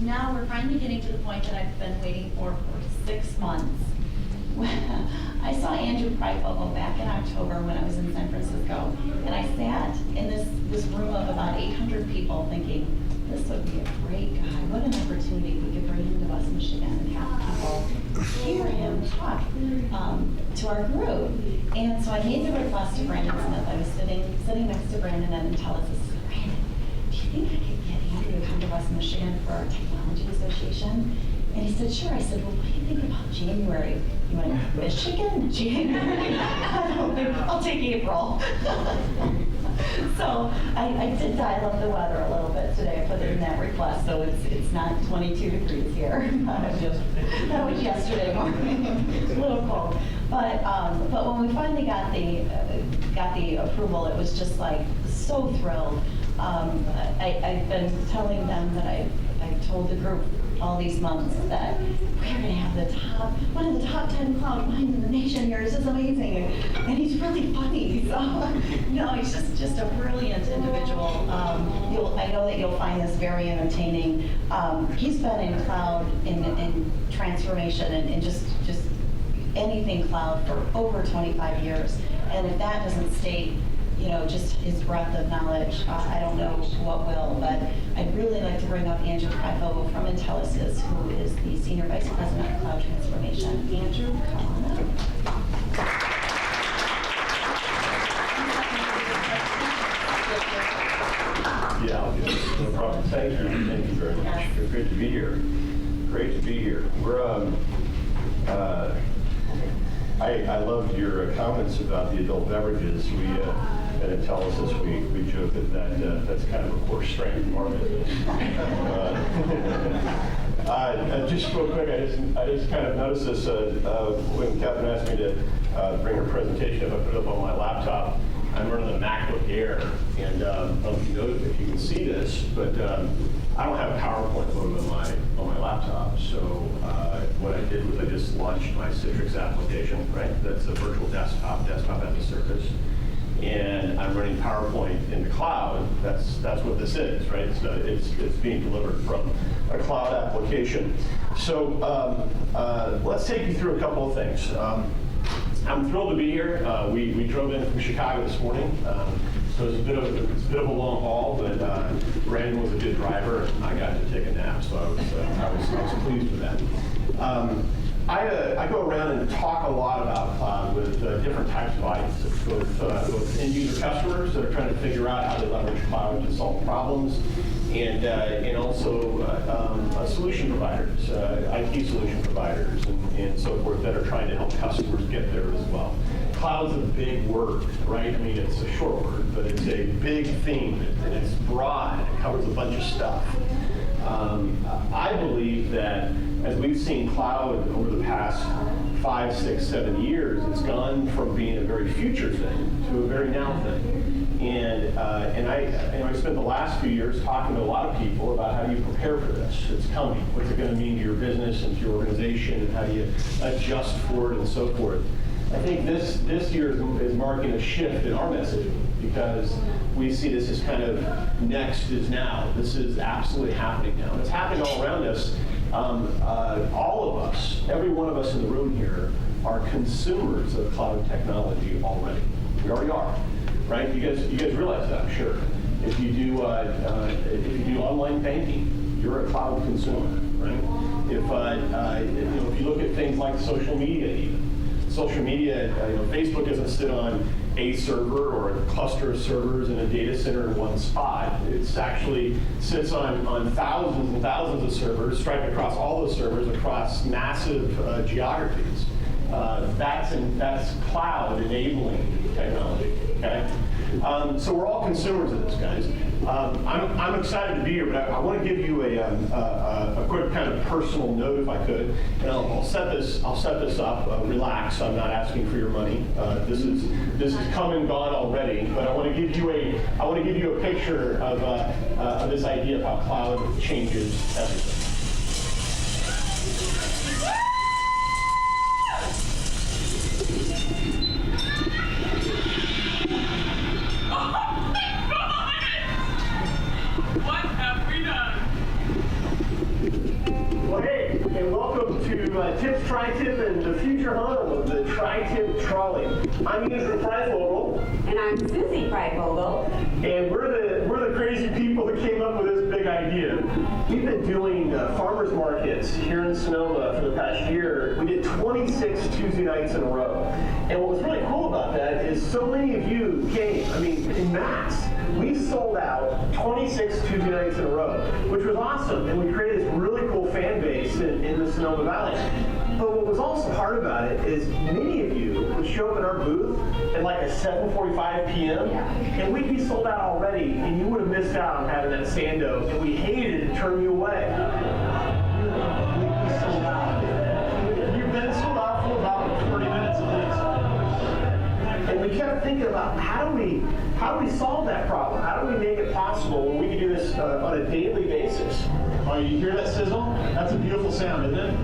now we're finally getting to the point that I've been waiting for 6 months. I saw Andrew Pryfogle back in October when I was in San Francisco, and I sat in this room of about 800 people thinking, this would be a great guy. What an opportunity if we could bring him to West Michigan and have people hear him talk to our group. And so I made the request to Brandon Smith. I was sitting next to Brandon at Intelisys. Brandon, do you think I could get Andrew to come to West Michigan for our technology association? And he said, sure. I said, well, what do you think about January? You went, Michigan? January? I don't think, I'll take April. So I did dial up the weather a little bit today. I put in that request, so it's not 22 degrees here. That was yesterday morning. It's a little cold. But when we finally got the approval, it was just like so thrilled. I've been telling them that I've told the group all these months that we're going to have one of the top 10 cloud minds in the nation here. This is amazing. And he's really funny. So, he's just a brilliant individual. I know that you'll find this very entertaining. He's been in cloud, in transformation, and just anything cloud for over 25 years. And if that doesn't state just his breadth of knowledge, I don't know what will, but I'd really like to bring up Andrew Pryfogle from Intelisys, who is the Senior Vice President of Cloud Transformation. Andrew, come on up. Yeah, I'll do it. No problem. Thank you very much. Yes. Great to be here. Great to be here. I loved your comments about the adult beverages. At Intelisys, we joke that that's kind of a core strength of our business. Just real quick, I just kind of noticed this when Catherine asked me to bring her presentation up. I put it up on my laptop. I'm running a MacBook Air, and I don't know if you can see this, but I don't have PowerPoint loaded on my laptop. So what I did was I just launched my Citrix application, right? That's a virtual desktop as a service. And I'm running PowerPoint in the cloud. That's what this is, right? It's being delivered from a cloud application. So let's take you through a couple of things. I'm thrilled to be here. We drove in from Chicago this morning, so it's a bit of a long haul. But Brandon was a good driver, and I got to take a nap, so I was pleased with that. I go around and talk a lot about cloud with different types of audiences, both end-user customers that are trying to figure out how to leverage cloud to solve problems, and also solution providers, IT solution providers, and so forth that are trying to help customers get there as well. Cloud's a big word, right? I mean, it's a short word, but it's a big theme, and it's broad. It covers a bunch of stuff. I believe that as we've seen cloud over the past 5, 6, 7 years, it's gone from being a very future thing to a very now thing. And I spent the last few years talking to a lot of people about how do you prepare for this. It's coming. What's it going to mean to your business and to your organization, and how do you adjust for it and so forth. I think this year is marking a shift in our messaging, because we see this as kind of next is now. This is absolutely happening now. It's happening all around us. All of us, every one of us in the room here, are consumers of cloud technology already. We already are, right? You guys realize that, I'm sure. If you do online banking, you're a cloud consumer, right? If you look at things like social media, even. Social media, Facebook doesn't sit on a server or a cluster of servers in a data center in one spot. It actually sits on thousands and thousands of servers, striped across all those servers across massive geographies. That's cloud enabling technology. Okay, so we're all consumers of this, guys. I'm excited to be here, but I want to give you a quick kind of personal note, if I could, and I'll set this up. Relax. I'm not asking for your money. This is come and gone already, but I want to give you a picture of this idea of how cloud changes everything. I'm Susie Pryfogle. And we're the crazy people that came up with this big idea. We've been doing farmers markets here in Sonoma for the past year. We did 26 Tuesday nights in a row. And what was really cool about that is so many of you came, I mean, in mass. We sold out 26 Tuesday nights in a row, which was awesome. And we created this really cool fan base in the Sonoma Valley. But what was also hard about it is many of you would show up in our booth at like a 7:45 p.m. and we'd be sold out already, and you would have missed out on having that sando, and we hated to turn you away. We'd be sold out. You've been sold out for about 30 minutes at least. And we kept thinking about how do we solve that problem? How do we make it possible when we can do this on a daily basis? Oh, you hear that sizzle? That's a beautiful sound, isn't it?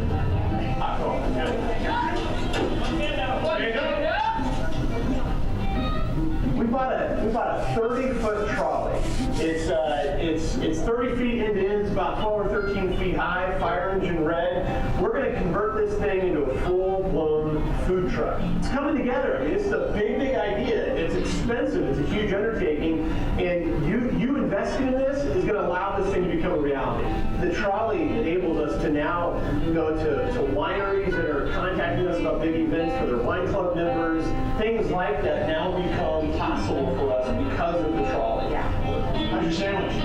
We bought a 30-foot trolley. It's 30 feet end to end, it's about 12 or 13 feet high, fire engine red. We're going to convert this thing into a full-blown food truck. It's coming together. I mean, it's a big idea. It's expensive. It's a huge undertaking, and you investing in this is going to allow this thing to become a reality. The trolley enables us to now go to wineries that are contacting us about big events for their wine club members. Things like that now become possible for us because of the trolley. How's your sandwich?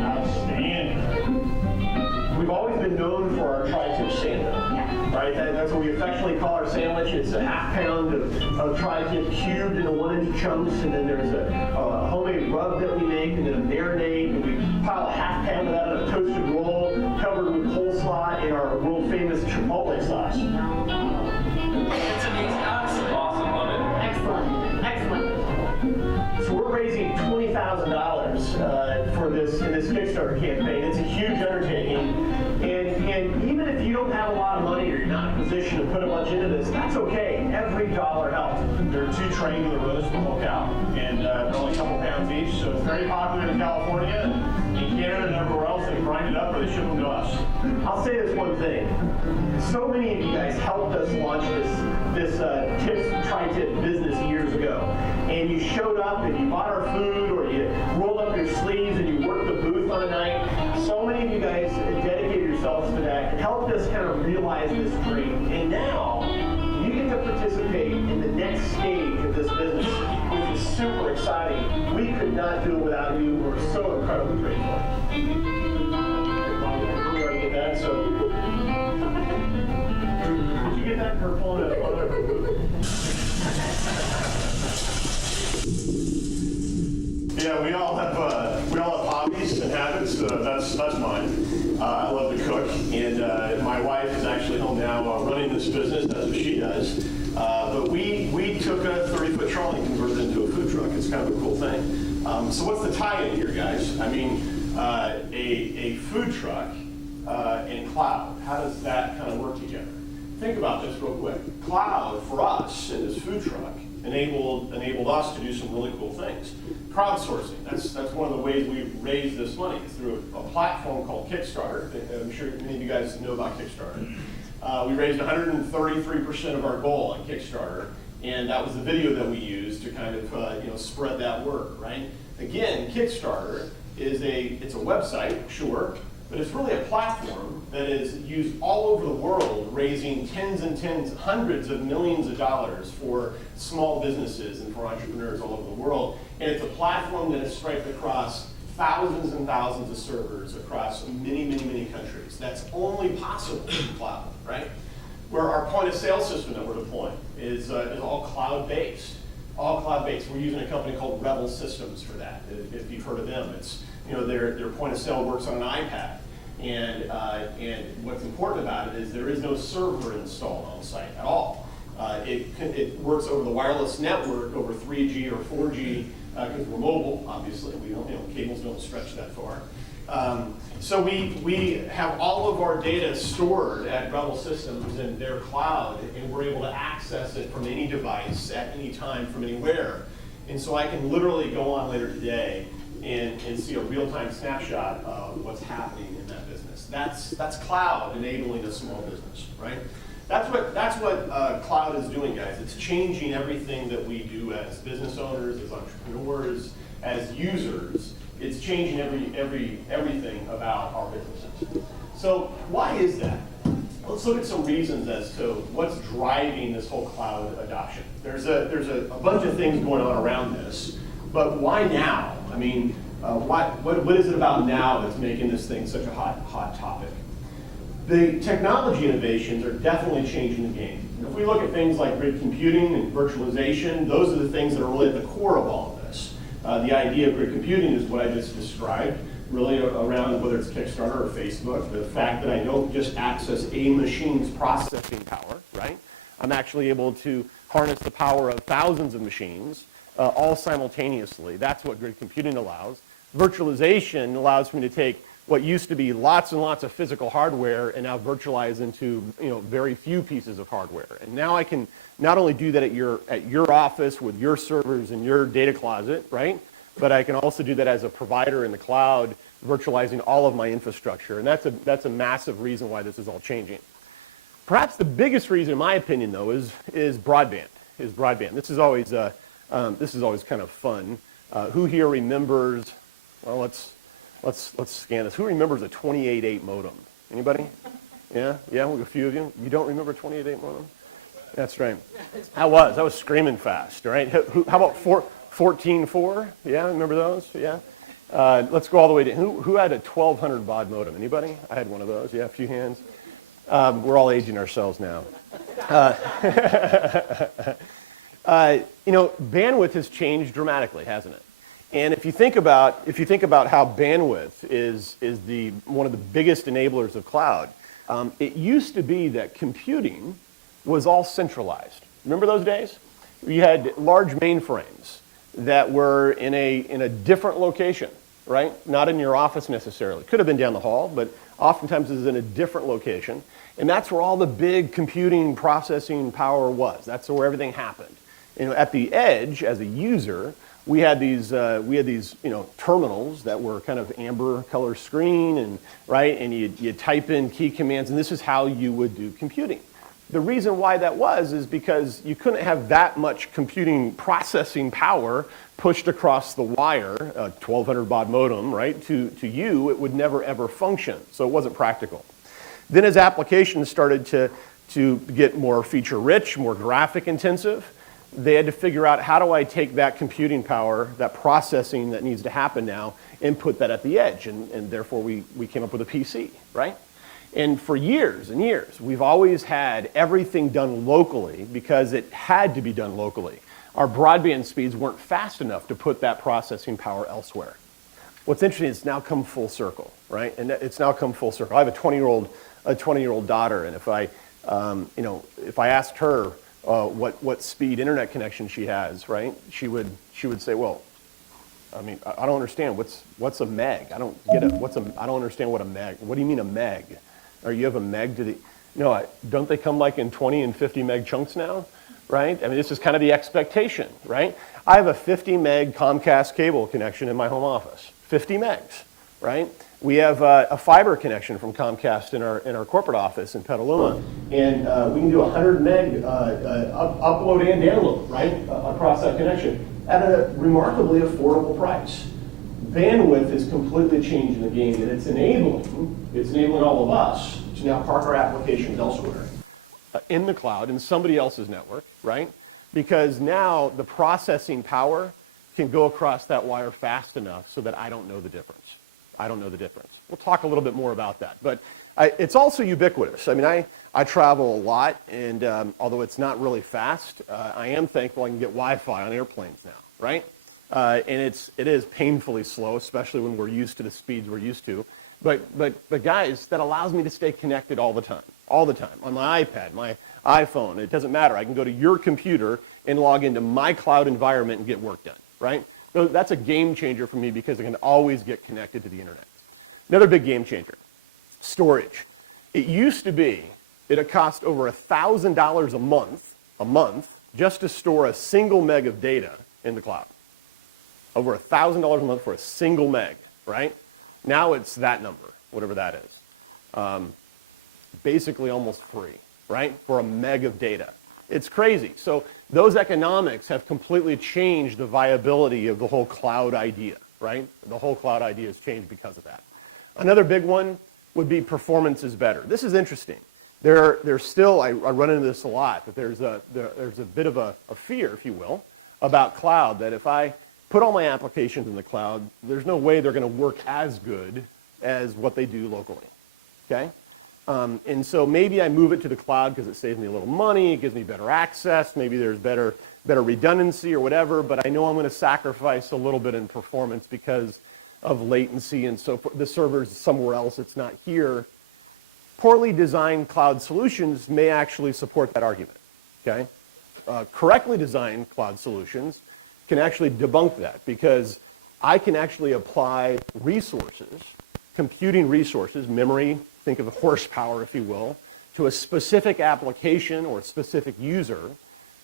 Outstanding. We've always been known for our tri-tip sandwich, right? That's what we affectionately call our sandwich. It's a half pound of tri-tip cubed into 1-inch chunks, and then there's a homemade rub that we make, and then a marinade, and we pile a half pound of that on a toasted roll covered with coleslaw and our world famous chipotle sauce. It's amazing. Awesome. Love it. Excellent. So we're raising $20,000 for this in this Kickstarter campaign. It's a huge undertaking, and even if you don't have a lot of money or you're not in a position to put a bunch into this, that's okay. Every dollar helps. There are 2 triangular rows for whole cow, and they're only a couple pounds each, so it's very popular in California and in Canada and everywhere else. They grind it up or they ship them to us. I'll say this one thing. So many of you guys helped us launch this tri-tip business years ago, and you showed up and you bought our food or you rolled up your sleeves and you worked the booth on a night. So many of you guys dedicated yourselves to that and helped us kind of realize this dream. And now you get to participate in the next stage of this business, which is super exciting. We could not do it without you. We're so incredibly grateful. We already did that, so. Did you get that purple and Yeah, we all have hobbies and habits. That's mine. I love to cook, and my wife is actually home now running this business. That's what she does. But we took a 30-foot trolley and converted it into a food truck. It's kind of a cool thing. So what's the tie-in here, guys? I mean, a food truck and cloud. How does that kind of work together? Think about this real quick. Cloud for us in this food truck enabled us to do some really cool things. Crowdsourcing, that's one of the ways we raised this money, through a platform called Kickstarter. I'm sure many of you guys know about Kickstarter. We raised 133% of our goal on Kickstarter, and that was the video that we used to kind of spread that word, right? Again, Kickstarter it's a website, sure, but it's really a platform that is used all over the world, raising hundreds of millions of dollars for small businesses and for entrepreneurs all over the world. And it's a platform that is striped across thousands and thousands of servers across many countries. That's only possible in the cloud, right? Where our point of sale system that we're deploying is all cloud-based. All cloud-based. We're using a company called Rebel Systems for that. If you've heard of them, it's their point of sale works on an iPad. And what's important about it is there is no server installed on site at all. It works over the wireless network over 3G or 4G because we're mobile. Obviously, we don't cables don't stretch that far. So we have all of our data stored at Rebel Systems in their cloud, and we're able to access it from any device at any time from anywhere. And so I can literally go on later today and see a real-time snapshot of what's happening in that business. That's cloud enabling a small business, right? That's what cloud is doing, guys. It's changing everything that we do as business owners, as entrepreneurs, as users. It's changing everything about our businesses. So why is that? Let's look at some reasons as to what's driving this whole cloud adoption. There's a bunch of things going on around this, but why now? I mean, what is it about now that's making this thing such a hot topic? The technology innovations are definitely changing the game. If we look at things like grid computing and virtualization, those are the things that are really at the core of all of this. The idea of grid computing is what I just described, really around whether it's Kickstarter or Facebook, the fact that I don't just access a machine's processing power, right? I'm actually able to harness the power of thousands of machines all simultaneously. That's what grid computing allows. Virtualization allows me to take what used to be lots and lots of physical hardware and now virtualize into very few pieces of hardware. And now I can not only do that at your office with your servers and your data closet, right? But I can also do that as a provider in the cloud, virtualizing all of my infrastructure. And that's a massive reason why this is all changing. Perhaps the biggest reason, in my opinion, though, is broadband. This is always kind of fun. Who here remembers? Well, let's scan this. Who remembers a 28.8 modem? Anybody? Yeah, a few of you. You don't remember 28.8 modem? That's right. I was screaming fast. Right? How about 14.4? Yeah, remember those? Yeah. Let's go all the way to who had a 1200 baud modem? Anybody? I had one of those. Yeah, a few hands. We're all aging ourselves now. Bandwidth has changed dramatically, hasn't it? And if you think about how bandwidth is one of the biggest enablers of cloud, it used to be that computing was all centralized. Remember those days? You had large mainframes that were in a different location, right? Not in your office necessarily. Could have been down the hall, but oftentimes it was in a different location. And that's where all the big computing processing power was. That's where everything happened. At the edge, as a user, we had these terminals that were kind of amber color screen, and right, and you type in key commands, and this is how you would do computing. The reason why that is because you couldn't have that much computing processing power pushed across the wire, a 1200 baud modem, right? To you, it would never ever function, so it wasn't practical. Then as applications started to get more feature rich, more graphic intensive, they had to figure out, how do I take that computing power, that processing that needs to happen now, and put that at the edge, and therefore we came up with a PC, right? And for years and years, we've always had everything done locally because it had to be done locally. Our broadband speeds weren't fast enough to put that processing power elsewhere. What's interesting is it's now come full circle, right? And it's now come full circle. I have a 20-year-old daughter, and if I asked her what speed internet connection she has, right? She would say, well, I mean, I don't understand. What's a meg? I don't get it. I don't understand what a meg. What do you mean a meg? Or you have a meg to the? No, don't they come like in 20 and 50 meg chunks now, right? I mean, this is kind of the expectation, right? I have a 50 meg Comcast cable connection in my home office. 50 megs, right? We have a fiber connection from Comcast in our corporate office in Petaluma, and we can do 100 meg upload and download, right, across that connection at a remarkably affordable price. Bandwidth is completely changing the game, and it's enabling all of us to now park our applications elsewhere in the cloud, in somebody else's network, right? Because now the processing power can go across that wire fast enough so that I don't know the difference. We'll talk a little bit more about that. But it's also ubiquitous. I mean, I travel a lot, and although it's not really fast, I am thankful I can get Wi-Fi on airplanes now, right? And it is painfully slow, especially when we're used to the speeds we're used to. But guys, that allows me to stay connected all the time, on my iPad, my iPhone. It doesn't matter. I can go to your computer and log into my cloud environment and get work done, right? So that's a game changer for me because I can always get connected to the internet. Another big game changer, storage. It used to be it cost over $1,000 a month just to store a single meg of data in the cloud. Over $1,000 a month for a single meg, right? Now it's that number, whatever that is. Basically almost free, right, for a meg of data. It's crazy. So those economics have completely changed the viability of the whole cloud idea, right? The whole cloud idea has changed because of that. Another big one would be performance is better. This is interesting. There's still, I run into this a lot, but there's a bit of a fear, if you will, about cloud, that if I put all my applications in the cloud, there's no way they're going to work as good as what they do locally, okay? And so maybe I move it to the cloud because it saves me a little money, it gives me better access, maybe there's better redundancy or whatever, but I know I'm going to sacrifice a little bit in performance because of latency and so forth. The server's somewhere else, it's not here. Poorly designed cloud solutions may actually support that argument, okay? Correctly designed cloud solutions can actually debunk that because I can actually apply resources, computing resources, memory, think of horsepower, if you will, to a specific application or a specific user,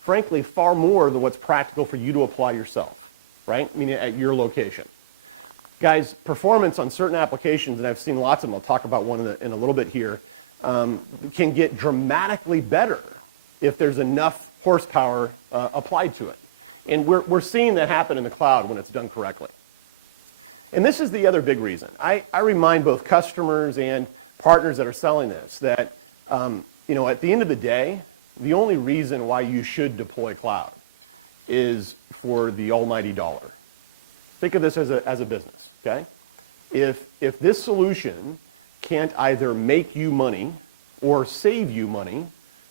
frankly, far more than what's practical for you to apply yourself, right? Meaning at your location. Guys, performance on certain applications, and I've seen lots of them, I'll talk about one in a little bit here, can get dramatically better if there's enough horsepower applied to it. And we're seeing that happen in the cloud when it's done correctly. And this is the other big reason. I remind both customers and partners that are selling this that, at the end of the day, the only reason why you should deploy cloud is for the almighty dollar. Think of this as a business, okay? If this solution can't either make you money or save you money,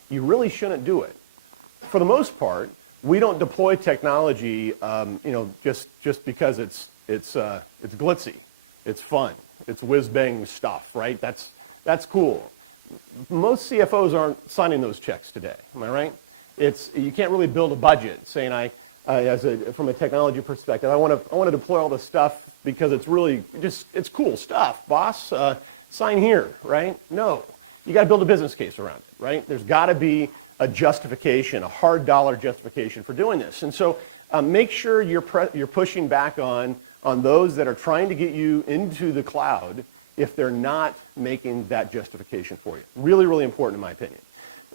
you really shouldn't do it. For the most part, we don't deploy technology, just because it's glitzy, it's fun, it's whiz-bang stuff, right? That's cool. Most CFOs aren't signing those checks today. Am I right? You can't really build a budget saying from a technology perspective, I want to deploy all this stuff because it's really it's cool stuff, boss. Sign here, right? No, you got to build a business case around it, right? There's got to be a justification, a hard dollar justification for doing this, and so make sure you're pushing back on those that are trying to get you into the cloud if they're not making that justification for you. Really, really important in my opinion.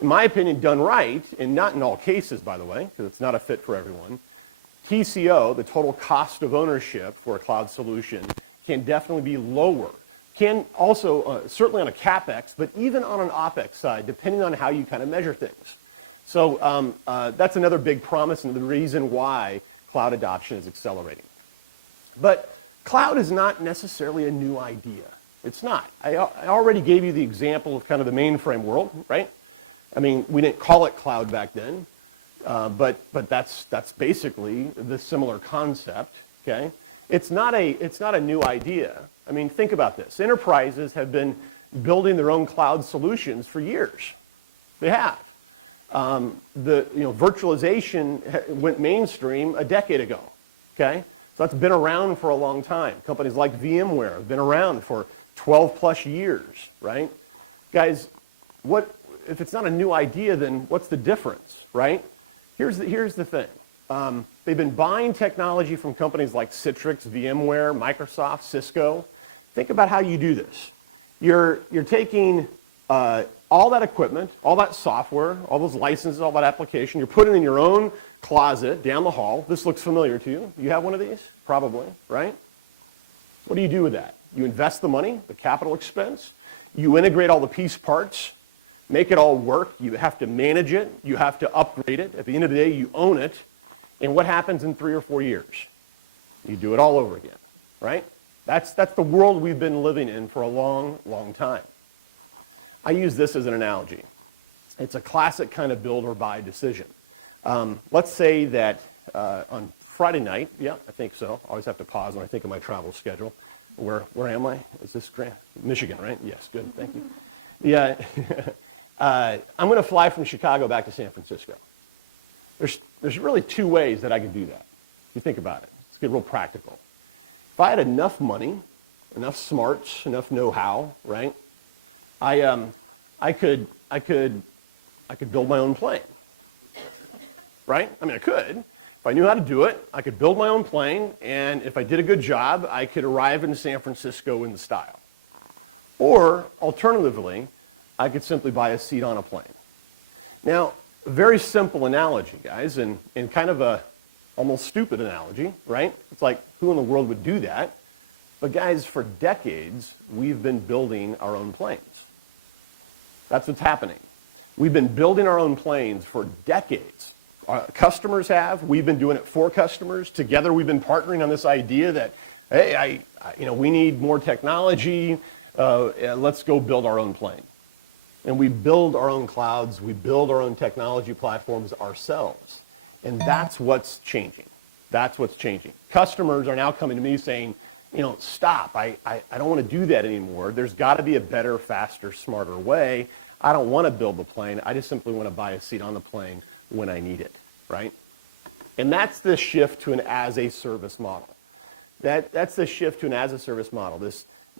In my opinion, done right, and not in all cases, by the way, because it's not a fit for everyone, TCO, the total cost of ownership for a cloud solution, can definitely be lower. Can also, certainly on a CapEx, but even on an OpEx side, depending on how you kind of measure things. So that's another big promise and the reason why cloud adoption is accelerating. But cloud is not necessarily a new idea. It's not. I already gave you the example of kind of the mainframe world, right? I mean, we didn't call it cloud back then, but that's basically the similar concept, okay? It's not a new idea. I mean, think about this. Enterprises have been building their own cloud solutions for years. They have. Virtualization went mainstream a decade ago, okay? So that's been around for a long time. Companies like VMware have been around for 12 plus years, right? Guys, if it's not a new idea, then what's the difference, right? Here's the thing. They've been buying technology from companies like Citrix, VMware, Microsoft, Cisco. Think about how you do this. You're taking all that equipment, all that software, all those licenses, all that application, you're putting it in your own closet down the hall. This looks familiar to you. You have one of these? Probably, right? What do you do with that? You invest the money, the capital expense. You integrate all the piece parts, make it all work. You have to manage it. You have to upgrade it. At the end of the day, you own it. And what happens in 3 or 4 years? You do it all over again, right? That's the world we've been living in for a long, long time. I use this as an analogy. It's a classic kind of build or buy decision. Let's say that on Friday night, yeah, I think so. I always have to pause when I think of my travel schedule. Where am I? Is this Michigan, right? Yes, good, thank you. Yeah, I'm going to fly from Chicago back to San Francisco. There's really 2 ways that I could do that. If you think about it, let's get real practical. If I had enough money, enough smarts, enough know-how, right? I could build my own plane, right? I mean, I could. If I knew how to do it, I could build my own plane, and if I did a good job, I could arrive in San Francisco in the style. Or, alternatively, I could simply buy a seat on a plane. Now, a very simple analogy, guys, and kind of a almost stupid analogy, right? It's like, who in the world would do that? But guys, for decades, we've been building our own planes. That's what's happening. We've been building our own planes for decades. Our customers have. We've been doing it for customers. Together, we've been partnering on this idea that, hey, we need more technology. Let's go build our own plane. And we build our own clouds. We build our own technology platforms ourselves. And that's what's changing. That's what's changing. Customers are now coming to me saying, stop. I don't want to do that anymore. There's got to be a better, faster, smarter way. I don't want to build the plane. I just simply want to buy a seat on the plane when I need it, right? And that's the shift to an as-a-service model. That's the shift to an as-a-service model.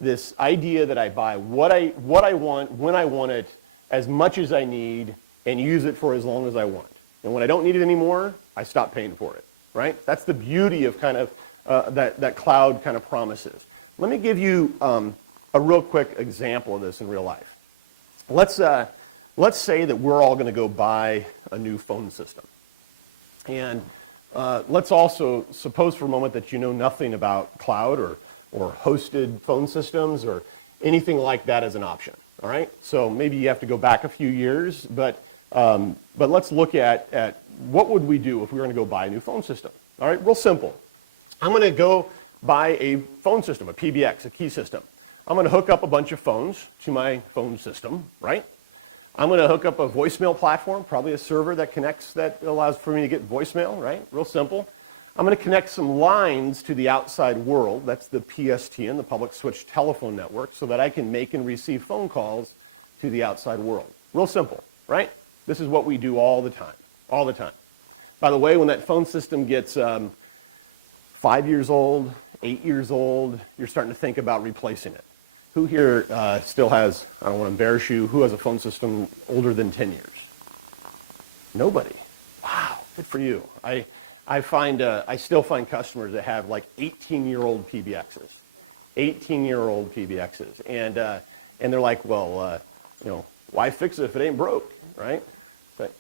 This idea that I buy what I want, when I want it, as much as I need, and use it for as long as I want. And when I don't need it anymore, I stop paying for it, right? That's the beauty of kind of that cloud kind of promises. Let me give you a real quick example of this in real life. Let's say that we're all going to go buy a new phone system. And let's also suppose for a moment that you know nothing about cloud or hosted phone systems or anything like that as an option, all right? So maybe you have to go back a few years, but let's look at what would we do if we were going to go buy a new phone system, all right? Real simple. I'm going to go buy a phone system, a PBX, a key system. I'm going to hook up a bunch of phones to my phone system, right? I'm going to hook up a voicemail platform, probably a server that allows for me to get voicemail, right? Real simple. I'm going to connect some lines to the outside world. That's the PSTN, the public switched telephone network, so that I can make and receive phone calls to the outside world. Real simple, right? This is what we do all the time, all the time. By the way, when that phone system gets 5 years old, 8 years old, you're starting to think about replacing it. Who here still has, I don't want to embarrass you, who has a phone system older than 10 years? Nobody. Wow, good for you. I still find customers that have like 18-year-old PBXs. 18-year-old PBXs. And they're like, well, why fix it if it ain't broke, right? But,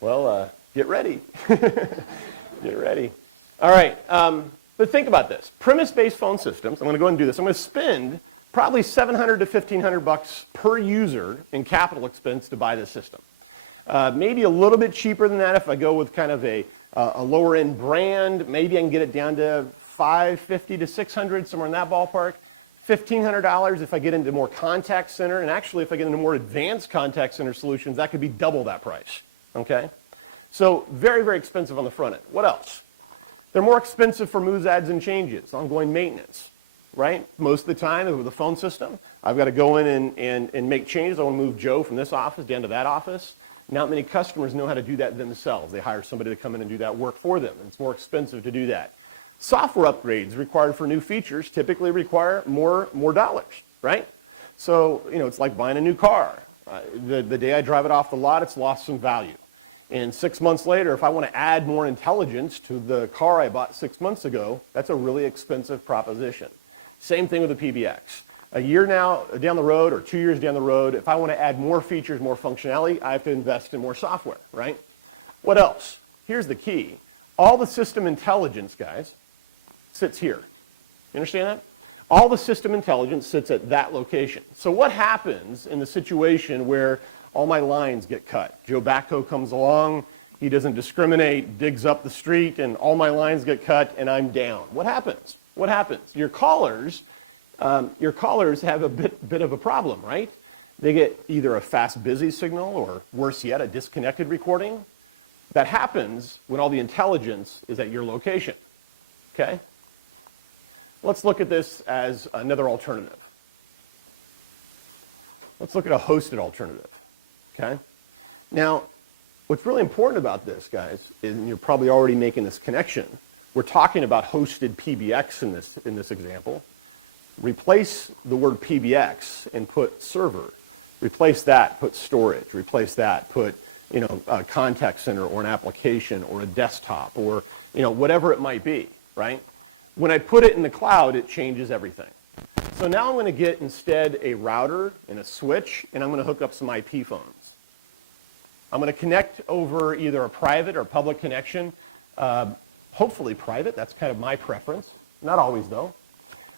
well, get ready. Get ready. All right, but think about this. Premise-based phone systems, I'm going to go ahead and do this. I'm going to spend probably $700 to $1,500 per user in capital expense to buy this system. Maybe a little bit cheaper than that if I go with kind of a lower end brand. Maybe I can get it down to $550 to $600, somewhere in that ballpark. $1,500 if I get into more contact center, and actually if I get into more advanced contact center solutions, that could be double that price, okay? So very, very expensive on the front end. What else? They're more expensive for moves, adds, and changes, ongoing maintenance, right? Most of the time with the phone system, I've got to go in and make changes. I want to move Joe from this office down to that office. Not many customers know how to do that themselves. They hire somebody to come in and do that work for them. It's more expensive to do that. Software upgrades required for new features typically require more dollars, right? So, it's like buying a new car. The day I drive it off the lot, it's lost some value. And 6 months later, if I want to add more intelligence to the car I bought 6 months ago, that's a really expensive proposition. Same thing with the PBX. A year now down the road or 2 years down the road, if I want to add more features, more functionality, I have to invest in more software, right? What else? Here's the key. All the system intelligence, guys, sits here. You understand that? All the system intelligence sits at that location. So what happens in the situation where all my lines get cut? Joe Backhoe comes along, he doesn't discriminate, digs up the street, and all my lines get cut, and I'm down. What happens? What happens? Your callers have a bit of a problem, right? They get either a fast busy signal or worse yet, a disconnected recording. That happens when all the intelligence is at your location, okay? Let's look at this as another alternative. Let's look at a hosted alternative, okay? Now, what's really important about this, guys, is, and you're probably already making this connection, we're talking about hosted PBX in this example. Replace the word PBX and put server. Replace that, put storage. Replace that, put a contact center or an application or a desktop or whatever it might be, right? When I put it in the cloud, it changes everything. So now I'm going to get instead a router and a switch, and I'm going to hook up some IP phones. I'm going to connect over either a private or public connection, hopefully private. That's kind of my preference. Not always, though.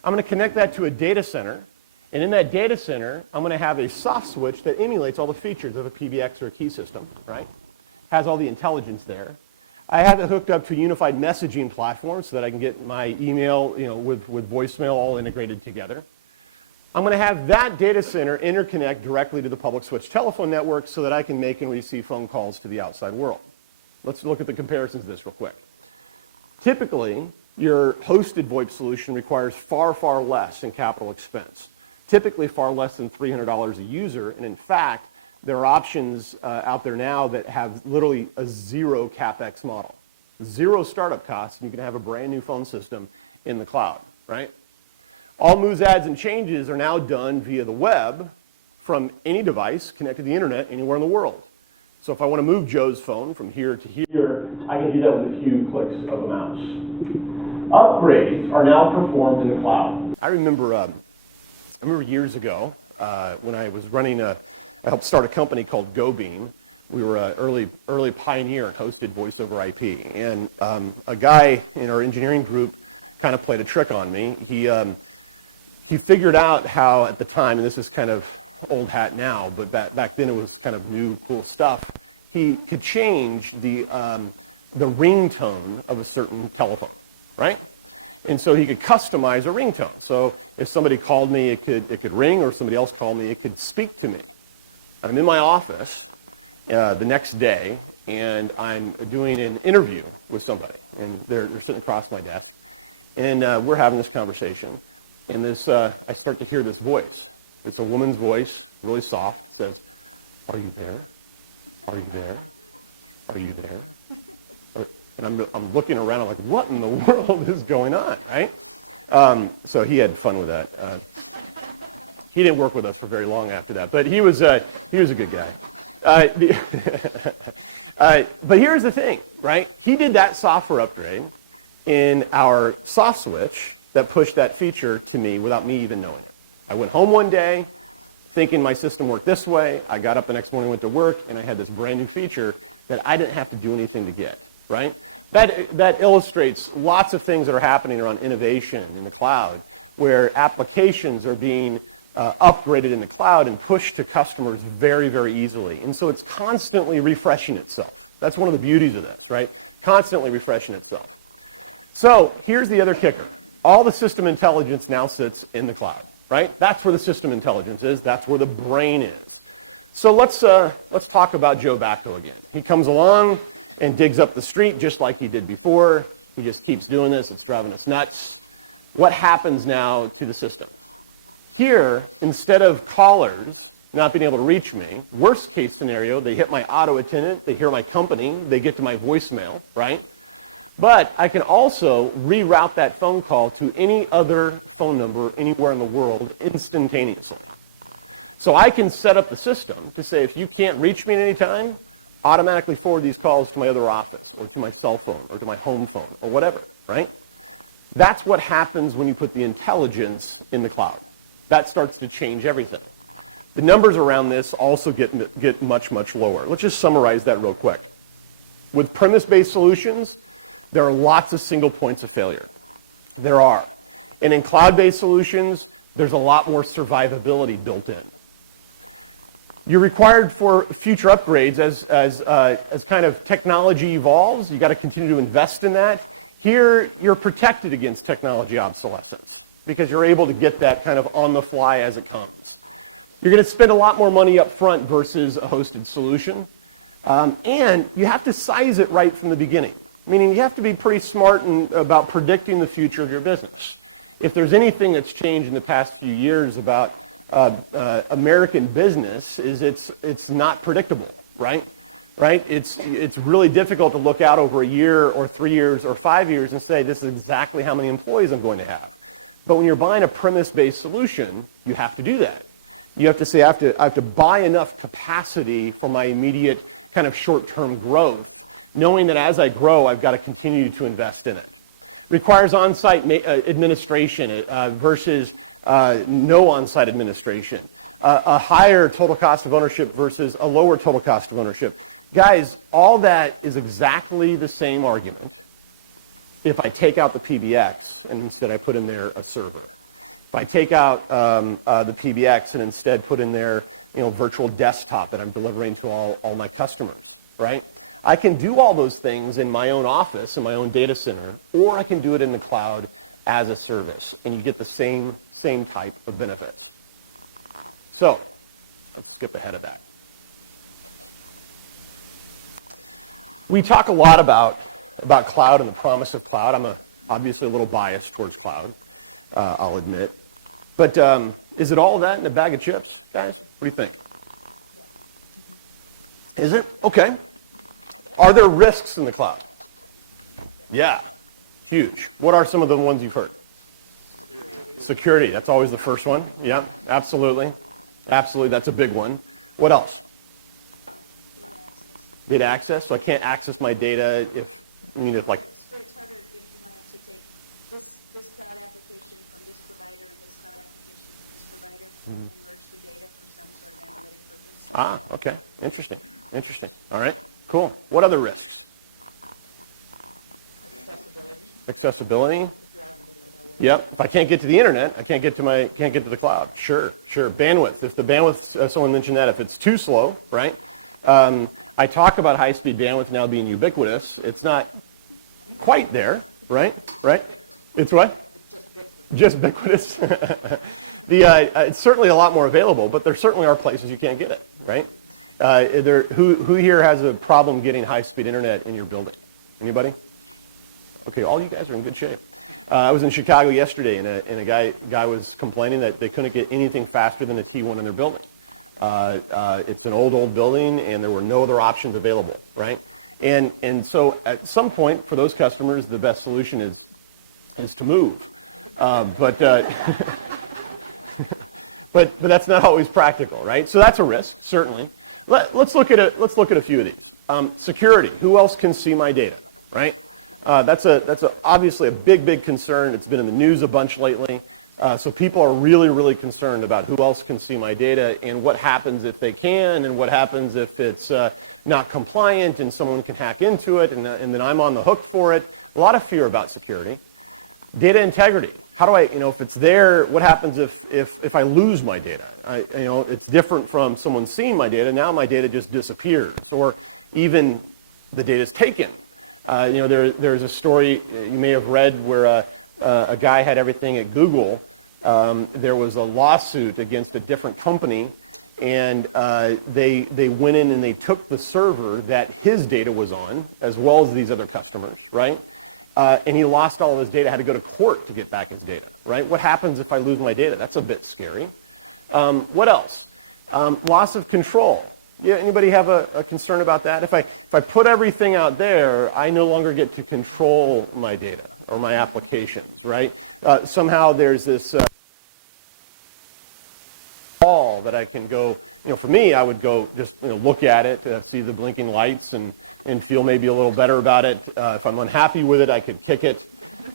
I'm going to connect that to a data center. And in that data center, I'm going to have a soft switch that emulates all the features of a PBX or a key system, right? Has all the intelligence there. I have it hooked up to a unified messaging platform so that I can get my email, with voicemail all integrated together. I'm going to have that data center interconnect directly to the public switch telephone network so that I can make and receive phone calls to the outside world. Let's look at the comparisons of this real quick. Typically, your hosted VoIP solution requires far, far less in capital expense. Typically far less than $300 a user, and in fact, there are options out there now that have literally a zero CapEx model. Zero startup costs, and you can have a brand new phone system in the cloud, right? All moves, adds, and changes are now done via the web from any device connected to the internet anywhere in the world. So if I want to move Joe's phone from here to here, I can do that with a few clicks of a mouse. Upgrades are now performed in the cloud. I remember years ago when I was running I helped start a company called GoBeam. We were an early pioneer in hosted voice over IP. And a guy in our engineering group kind of played a trick on me. He figured out how at the time, and this is kind of old hat now, but back then it was kind of new, cool stuff. He could change the ringtone of a certain telephone, right? And so he could customize a ringtone. So if somebody called me, it could ring, or if somebody else called me, it could speak to me. I'm in my office the next day, and I'm doing an interview with somebody, and they're sitting across my desk, and we're having this conversation, and I start to hear this voice. It's a woman's voice, really soft, says, "Are you there? Are you there? Are you there?" And I'm looking around, I'm like, what in the world is going on, right? So he had fun with that. He didn't work with us for very long after that, but he was a good guy. But here's the thing, right? He did that software upgrade in our soft switch that pushed that feature to me without me even knowing. I went home one day thinking my system worked this way. I got up the next morning, went to work, and I had this brand new feature that I didn't have to do anything to get, right? That illustrates lots of things that are happening around innovation in the cloud, where applications are being upgraded in the cloud and pushed to customers very, very easily. And so it's constantly refreshing itself. That's one of the beauties of this, right? Constantly refreshing itself. So here's the other kicker. All the system intelligence now sits in the cloud, right? That's where the system intelligence is. That's where the brain is. So let's talk about Joe Bacco again. He comes along and digs up the street just like he did before. He just keeps doing this. It's driving us nuts. What happens now to the system? Here, instead of callers not being able to reach me, worst case scenario, they hit my auto attendant, they hear my company, they get to my voicemail, right? But I can also reroute that phone call to any other phone number anywhere in the world instantaneously. So I can set up the system to say, if you can't reach me at any time, automatically forward these calls to my other office or to my cell phone or to my home phone or whatever, right? That's what happens when you put the intelligence in the cloud. That starts to change everything. The numbers around this also get much, much lower. Let's just summarize that real quick. With premise-based solutions, there are lots of single points of failure. There are. And in cloud-based solutions, there's a lot more survivability built in. You're required for future upgrades as kind of technology evolves. You got to continue to invest in that. Here, you're protected against technology obsolescence because you're able to get that kind of on the fly as it comes. You're going to spend a lot more money up front versus a hosted solution. And you have to size it right from the beginning, meaning you have to be pretty smart about predicting the future of your business. If there's anything that's changed in the past few years about American business, is it's not predictable, right? Right? It's really difficult to look out over a year or 3 years or 5 years and say this is exactly how many employees I'm going to have. But when you're buying a premise-based solution, you have to do that. You have to say I have to buy enough capacity for my immediate kind of short-term growth, knowing that as I grow, I've got to continue to invest in it. Requires on-site administration versus no on-site administration. A higher total cost of ownership versus a lower total cost of ownership. Guys, all that is exactly the same argument if I take out the PBX and instead I put in there a server. If I take out the PBX and instead put in there, virtual desktop that I'm delivering to all my customers, right? I can do all those things in my own office, in my own data center, or I can do it in the cloud as a service, and you get the same type of benefit. So, let's skip ahead of that. We talk a lot about cloud and the promise of cloud. I'm obviously a little biased towards cloud, I'll admit. But is it all that in a bag of chips, guys? What do you think? Is it? Okay. Are there risks in the cloud? Yeah, huge. What are some of the ones you've heard? Security, that's always the first one. Yeah, absolutely. Absolutely, that's a big one. What else? Data access, so I can't access my data if like... Ah, okay, interesting. All right, cool. What other risks? Accessibility. Yep. If I can't get to the internet, I can't get to the cloud. Sure. Bandwidth. If the bandwidth, someone mentioned that, if it's too slow, right? I talk about high-speed bandwidth now being ubiquitous. It's not quite there, right? It's what? Just ubiquitous. It's certainly a lot more available, but there certainly are places you can't get it, right? Who here has a problem getting high-speed internet in your building? Anybody? Okay, all you guys are in good shape. I was in Chicago yesterday, and a guy was complaining that they couldn't get anything faster than a T1 in their building. It's an old building, and there were no other options available, right? And so at some point, for those customers, the best solution is to move. But that's not always practical, right? So that's a risk, certainly. Let's look at a few of these. Security. Who else can see my data, right? That's obviously a big concern. It's been in the news a bunch lately. So people are really concerned about who else can see my data and what happens if they can, and what happens if it's not compliant and someone can hack into it, and then I'm on the hook for it. A lot of fear about security. Data integrity. How do I, if it's there, what happens if I lose my data? It's different from someone seeing my data. Now my data just disappears, or even the data's taken. There's a story you may have read where a guy had everything at Google. There was a lawsuit against a different company, and they went in and they took the server that his data was on, as well as these other customers, right? And he lost all of his data, had to go to court to get back his data, right? What happens if I lose my data? That's a bit scary. What else? Loss of control. Yeah, anybody have a concern about that? If I put everything out there, I no longer get to control my data or my applications, right? Somehow there's this wall that I can go, for me, I would go just look at it, see the blinking lights, and feel maybe a little better about it. If I'm unhappy with it, I could kick it.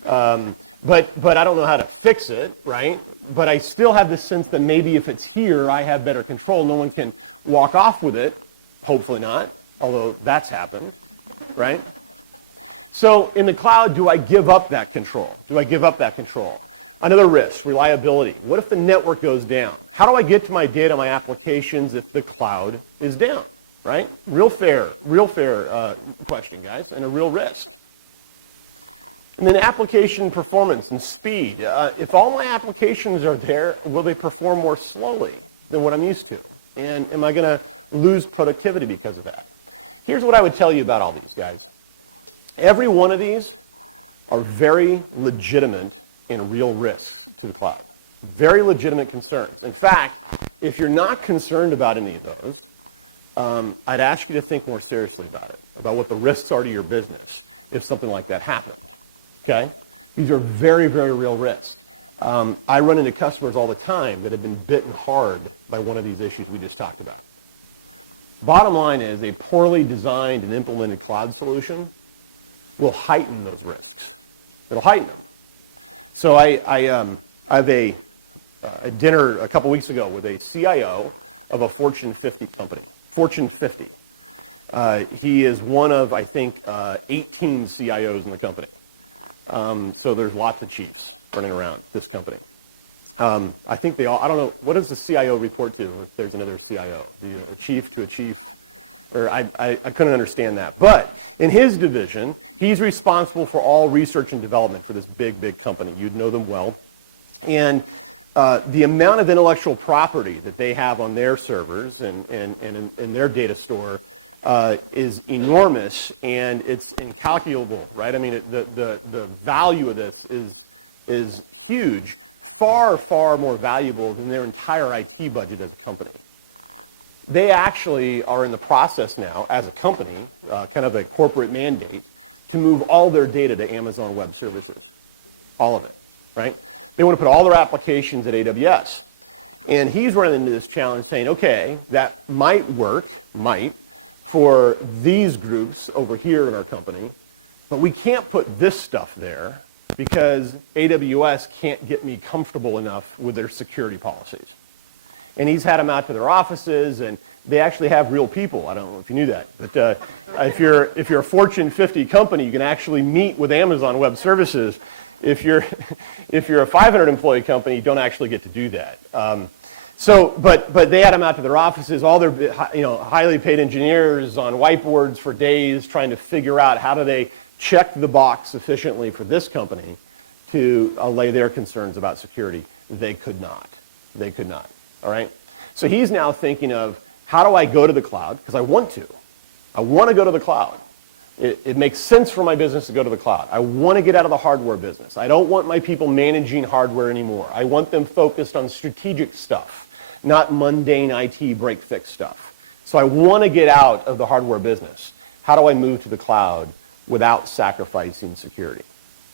But I don't know how to fix it, right? But I still have the sense that maybe if it's here, I have better control. No one can walk off with it. Hopefully not, although that's happened, right? So in the cloud, do I give up that control? Another risk, reliability. What if the network goes down? How do I get to my data, my applications, if the cloud is down, right? Real fair question, guys, and a real risk. And then application performance and speed. If all my applications are there, will they perform more slowly than what I'm used to? And am I going to lose productivity because of that? Here's what I would tell you about all these, guys. Every one of these are very legitimate and real risks to the cloud. Very legitimate concerns. In fact, if you're not concerned about any of those, I'd ask you to think more seriously about what the risks are to your business if something like that happens. Okay? These are very real risks. I run into customers all the time that have been bitten hard by one of these issues we just talked about. Bottom line is a poorly designed and implemented cloud solution will heighten those risks. It'll heighten them. So I have a dinner a couple weeks ago with a CIO of a Fortune 50 company. Fortune 50. He is one of, I think, 18 CIOs in the company. So there's lots of chiefs running around this company. I think they all, I don't know, what does the CIO report to if there's another CIO? A chief to a chief? Or I couldn't understand that. But in his division, he's responsible for all research and development for this big, big company. You'd know them well. And the amount of intellectual property that they have on their servers and in their data store is enormous, and it's incalculable, right? I mean, the value of this is huge, far, far more valuable than their entire IT budget as a company. They actually are in the process now, as a company, kind of a corporate mandate, to move all their data to Amazon Web Services, all of it, right? They want to put all their applications at AWS. And he's running into this challenge saying, okay, that might work, for these groups over here in our company, but we can't put this stuff there because AWS can't get me comfortable enough with their security policies. And he's had them out to their offices, and they actually have real people. I don't know if you knew that, but if you're a Fortune 50 company, you can actually meet with Amazon Web Services. If you're a 500 employee company, you don't actually get to do that. But they had them out to their offices, all their highly paid engineers on whiteboards for days, trying to figure out how do they check the box efficiently for this company to allay their concerns about security. They could not. They could not. All right. So he's now thinking of, how do I go to the cloud? Because I want to. I want to go to the cloud. It makes sense for my business to go to the cloud. I want to get out of the hardware business. I don't want my people managing hardware anymore. I want them focused on strategic stuff, not mundane IT break-fix stuff. So I want to get out of the hardware business. How do I move to the cloud without sacrificing security?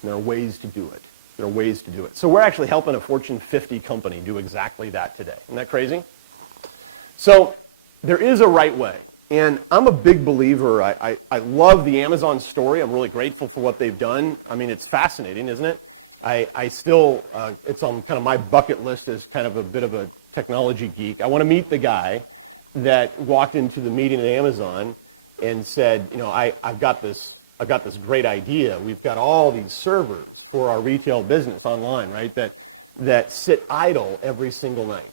And there are ways to do it. There are ways to do it. So we're actually helping a Fortune 50 company do exactly that today. Isn't that crazy? So there is a right way. And I'm a big believer. I love the Amazon story. I'm really grateful for what they've done. I mean, it's fascinating, isn't it? I still, it's on kind of my bucket list as kind of a bit of a technology geek. I want to meet the guy that walked into the meeting at Amazon and said, I've got this great idea. We've got all these servers for our retail business online, right, that sit idle every single night.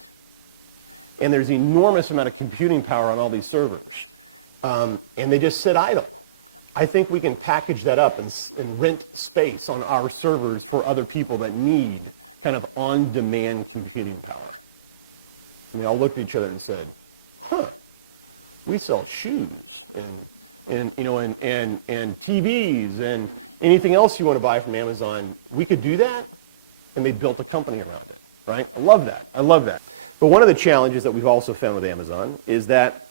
And there's enormous amount of computing power on all these servers. And they just sit idle. I think we can package that up and rent space on our servers for other people that need kind of on-demand computing power. And they all looked at each other and said, we sell shoes and TVs and anything else you want to buy from Amazon. We could do that. And they built a company around it, right? I love that. I love that. But one of the challenges that we've also found with Amazon is that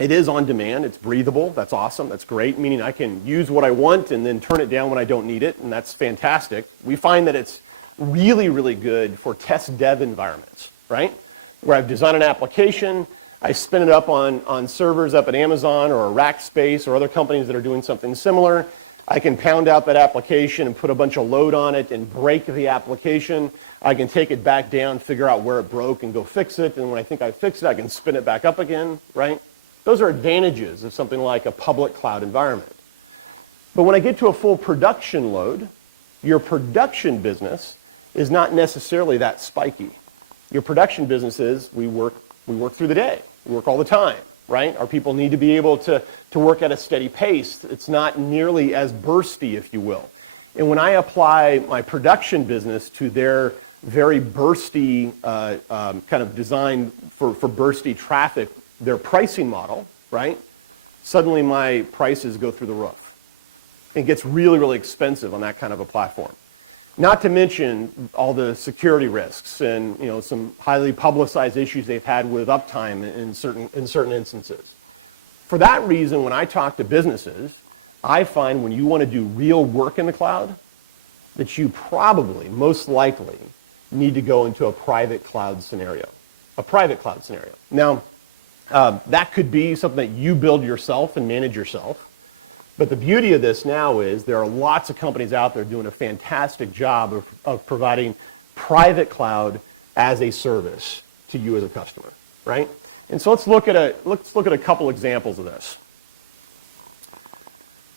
it is on demand. It's breathable. That's awesome. That's great, meaning I can use what I want and then turn it down when I don't need it, and that's fantastic. We find that it's really, really good for test dev environments, right? Where I've designed an application, I spin it up on servers up at Amazon or a Rackspace or other companies that are doing something similar. I can pound out that application and put a bunch of load on it and break the application. I can take it back down, figure out where it broke, and go fix it. And when I think I fixed it, I can spin it back up again, right? Those are advantages of something like a public cloud environment. But when I get to a full production load, your production business is not necessarily that spiky. Your production business is we work through the day. We work all the time, right? Our people need to be able to work at a steady pace. It's not nearly as bursty, if you will. And when I apply my production business to their very bursty kind of design for bursty traffic, their pricing model, right? Suddenly my prices go through the roof. It gets really, really expensive on that kind of a platform. Not to mention all the security risks and some highly publicized issues they've had with uptime in certain instances. For that reason, when I talk to businesses, I find when you want to do real work in the cloud, that you probably, most likely, need to go into a private cloud scenario. A private cloud scenario. Now, that could be something that you build yourself and manage yourself. But the beauty of this now is there are lots of companies out there doing a fantastic job of providing private cloud as a service to you as a customer, right? And so let's look at a couple examples of this.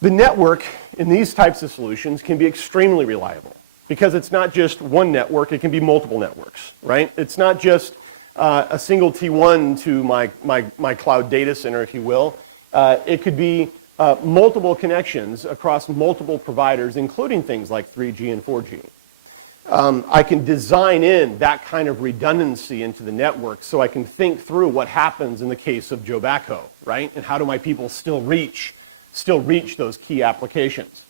The network in these types of solutions can be extremely reliable because it's not just one network, it can be multiple networks, right? It's not just a single T1 to my cloud data center, if you will. It could be multiple connections across multiple providers, including things like 3G and 4G. I can design in that kind of redundancy into the network so I can think through what happens in the case of Joe Backhoe, right? And how do my people still reach those key applications?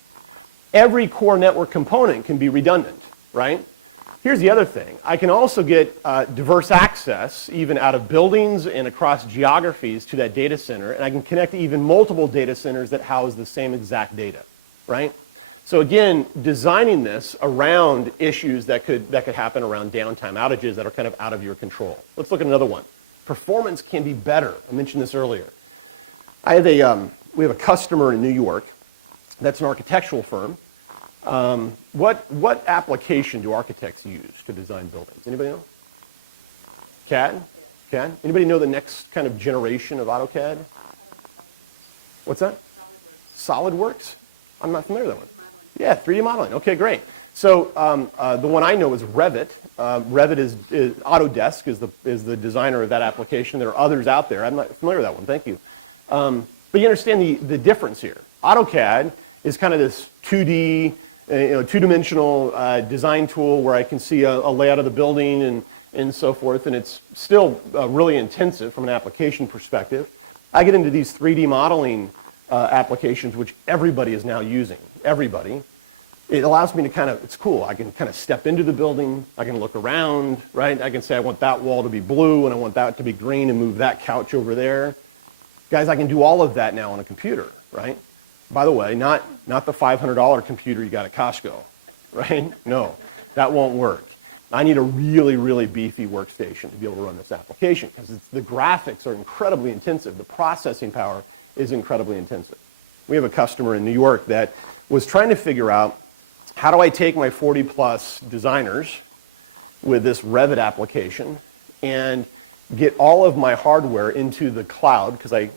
Every core network component can be redundant, right? Here's the other thing. I can also get diverse access, even out of buildings and across geographies to that data center, and I can connect even multiple data centers that house the same exact data, right? So again, designing this around issues that could happen around downtime outages that are kind of out of your control. Let's look at another one. Performance can be better. I mentioned this earlier. We have a customer in New York that's an architectural firm. What application do architects use to design buildings? Anybody know? CAD? CAD? Anybody know the next kind of generation of AutoCAD? What's that? SolidWorks? I'm not familiar with that one. Yeah, 3D modeling. Okay, great. So the one I know is Revit. Revit is Autodesk is the designer of that application. There are others out there. I'm not familiar with that one. Thank you. But you understand the difference here. AutoCAD is kind of this 2D, two-dimensional design tool where I can see a layout of the building and so forth, and it's still really intensive from an application perspective. I get into these 3D modeling applications, which everybody is now using. Everybody. It allows me to it's cool. I can kind of step into the building. I can look around, right? I can say I want that wall to be blue and I want that to be green and move that couch over there. Guys, I can do all of that now on a computer, right? By the way, not the $500 computer you got at Costco, right? No, that won't work. I need a really, really beefy workstation to be able to run this application because the graphics are incredibly intensive. The processing power is incredibly intensive. We have a customer in New York that was trying to figure out how do I take my 40-plus designers with this Revit application and get all of my hardware into the cloud because I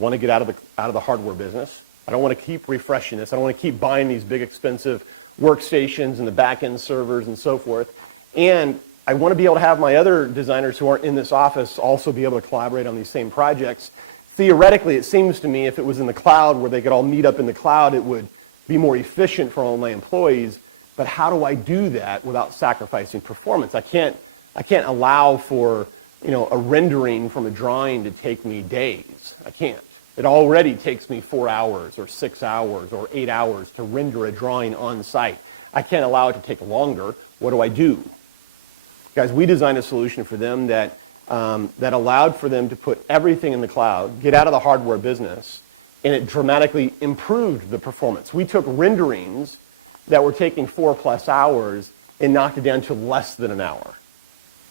want to get out of the hardware business. I don't want to keep refreshing this. I don't want to keep buying these big expensive workstations and the back-end servers and so forth. And I want to be able to have my other designers who aren't in this office also be able to collaborate on these same projects. Theoretically, it seems to me if it was in the cloud where they could all meet up in the cloud, it would be more efficient for all my employees. But how do I do that without sacrificing performance? I can't allow for a rendering from a drawing to take me days. I can't. It already takes me 4 hours or 6 hours or 8 hours to render a drawing on site. I can't allow it to take longer. What do I do? Guys, we designed a solution for them that allowed for them to put everything in the cloud, get out of the hardware business, and it dramatically improved the performance. We took renderings that were taking 4+ hours and knocked it down to less than an hour,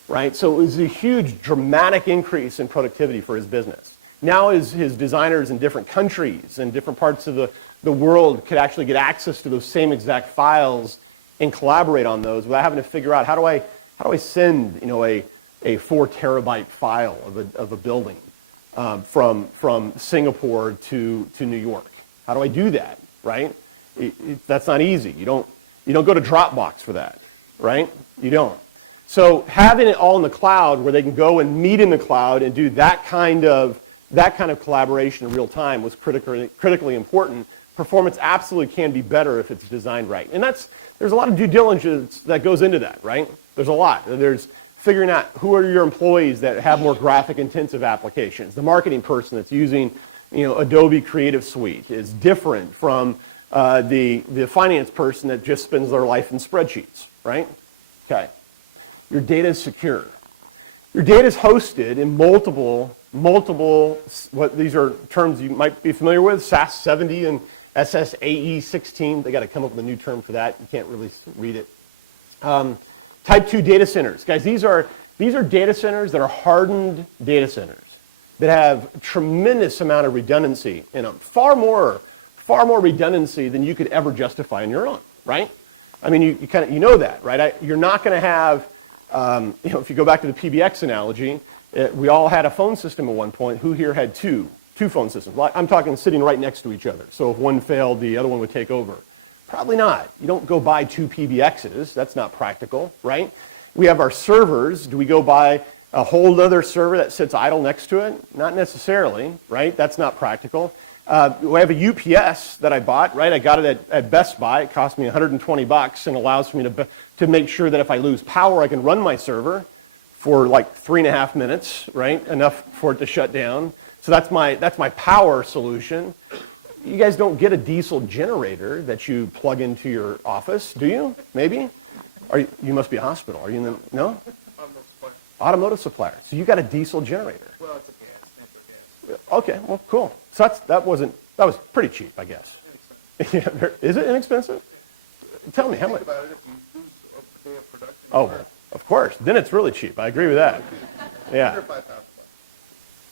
right? So it was a huge, dramatic increase in productivity for his business. Now his designers in different countries and different parts of the world could actually get access to those same exact files and collaborate on those without having to figure out how do I send a 4 terabyte file of a building from Singapore to New York. How do I do that, right? That's not easy. You don't go to Dropbox for that, right? You don't. So having it all in the cloud where they can go and meet in the cloud and do that kind of collaboration in real time was critically important. Performance absolutely can be better if it's designed right. And there's a lot of due diligence that goes into that, right? There's a lot. There's figuring out who are your employees that have more graphic intensive applications. The marketing person that's using Adobe Creative Suite is different from the finance person that just spends their life in spreadsheets, right? Okay. Your data is secure. Your data is hosted in multiple, what these are terms you might be familiar with, SAS 70 and SSAE 16. They got to come up with a new term for that. You can't really read it. Type 2 data centers. Guys, these are data centers that are hardened data centers that have a tremendous amount of redundancy in them. Far more redundancy than you could ever justify on your own, right? I mean, you know that, right? You're not going to have, if you go back to the PBX analogy, we all had a phone system at one point. Who here had two two phone systems. I'm talking sitting right next to each other. So if one failed, the other one would take over. Probably not. You don't go buy two PBXs. That's not practical, right? We have our servers. Do we go buy a whole other server that sits idle next to it? Not necessarily, right? That's not practical. We have a UPS that I bought, right? I got it at Best Buy. It cost me $120 and allows me to make sure that if I lose power, I can run my server for like 3.5 minutes, right? Enough for it to shut down. So that's my power solution. You guys don't get a diesel generator that you plug into your office, do you? Maybe? You must be a hospital. Are you in the, no? Automotive supplier. So you got a diesel generator. Well, it's a gas. Okay, well, cool. So that was pretty cheap, I guess. Yeah, is it inexpensive? Tell me, how much? Think about it, if you lose a day of production. Oh, of course. Then it's really cheap. I agree with that. Yeah. Under $5,000.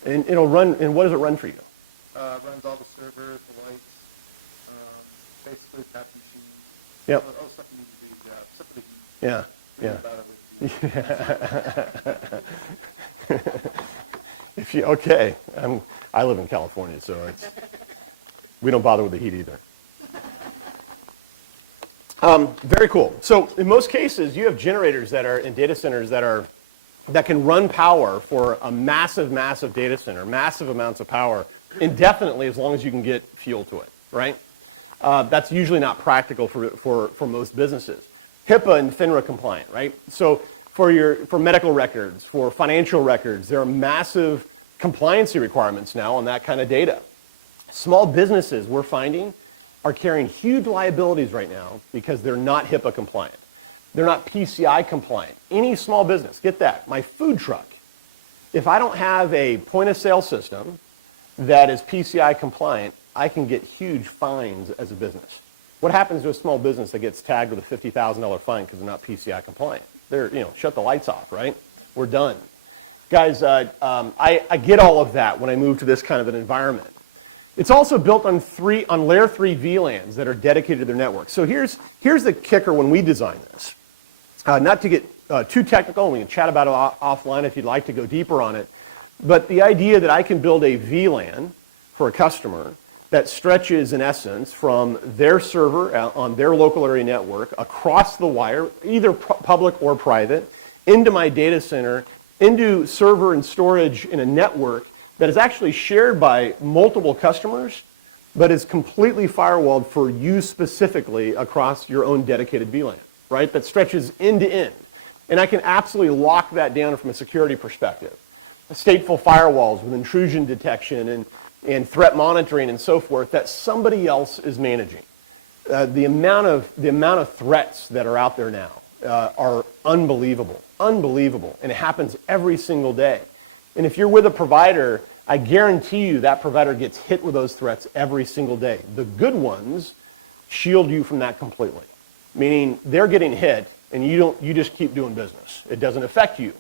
And it'll run, and what does it run for you? Runs all the servers, the lights, basically tap machine. Yep. Oh, something you do, something Yeah, yeah. about it. If you, okay, I live in California, so we don't bother with the heat either. Very cool. So in most cases, you have generators that are in data centers that can run power for a massive, massive data center, massive amounts of power indefinitely as long as you can get fuel to it, right? That's usually not practical for most businesses. HIPAA and FINRA compliant, right? So for medical records, for financial records, there are massive compliancy requirements now on that kind of data. Small businesses, we're finding, are carrying huge liabilities right now because they're not HIPAA compliant. They're not PCI compliant. Any small business, get that, my food truck, if I don't have a point of sale system that is PCI compliant, I can get huge fines as a business. What happens to a small business that gets tagged with a $50,000 fine because they're not PCI compliant? They're, shut the lights off, right? We're done. Guys, I get all of that when I move to this kind of an environment. It's also built on layer 3 VLANs that are dedicated to their network. So here's the kicker when we design this. Not to get too technical, and we can chat about it offline if you'd like to go deeper on it, but the idea that I can build a VLAN for a customer that stretches, in essence, from their server on their local area network across the wire, either public or private, into my data center, into server and storage in a network that is actually shared by multiple customers, but is completely firewalled for you specifically across your own dedicated VLAN, right? That stretches end to end. And I can absolutely lock that down from a security perspective. Stateful firewalls with intrusion detection and threat monitoring and so forth that somebody else is managing. The amount of threats that are out there now are unbelievable, and it happens every single day. And if you're with a provider, I guarantee you that provider gets hit with those threats every single day. The good ones shield you from that completely, meaning they're getting hit and you just keep doing business. It doesn't affect you.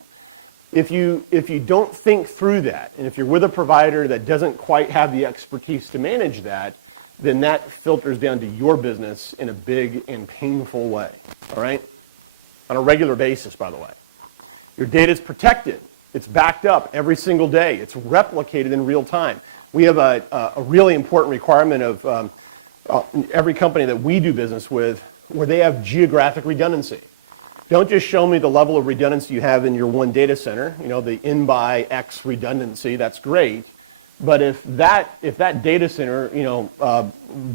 If you don't think through that, and if you're with a provider that doesn't quite have the expertise to manage that, then that filters down to your business in a big and painful way, all right? On a regular basis, by the way. Your data is protected. It's backed up every single day. It's replicated in real time. We have a really important requirement of every company that we do business with where they have geographic redundancy. Don't just show me the level of redundancy you have in your one data center, the in by X redundancy, that's great. But if that data center,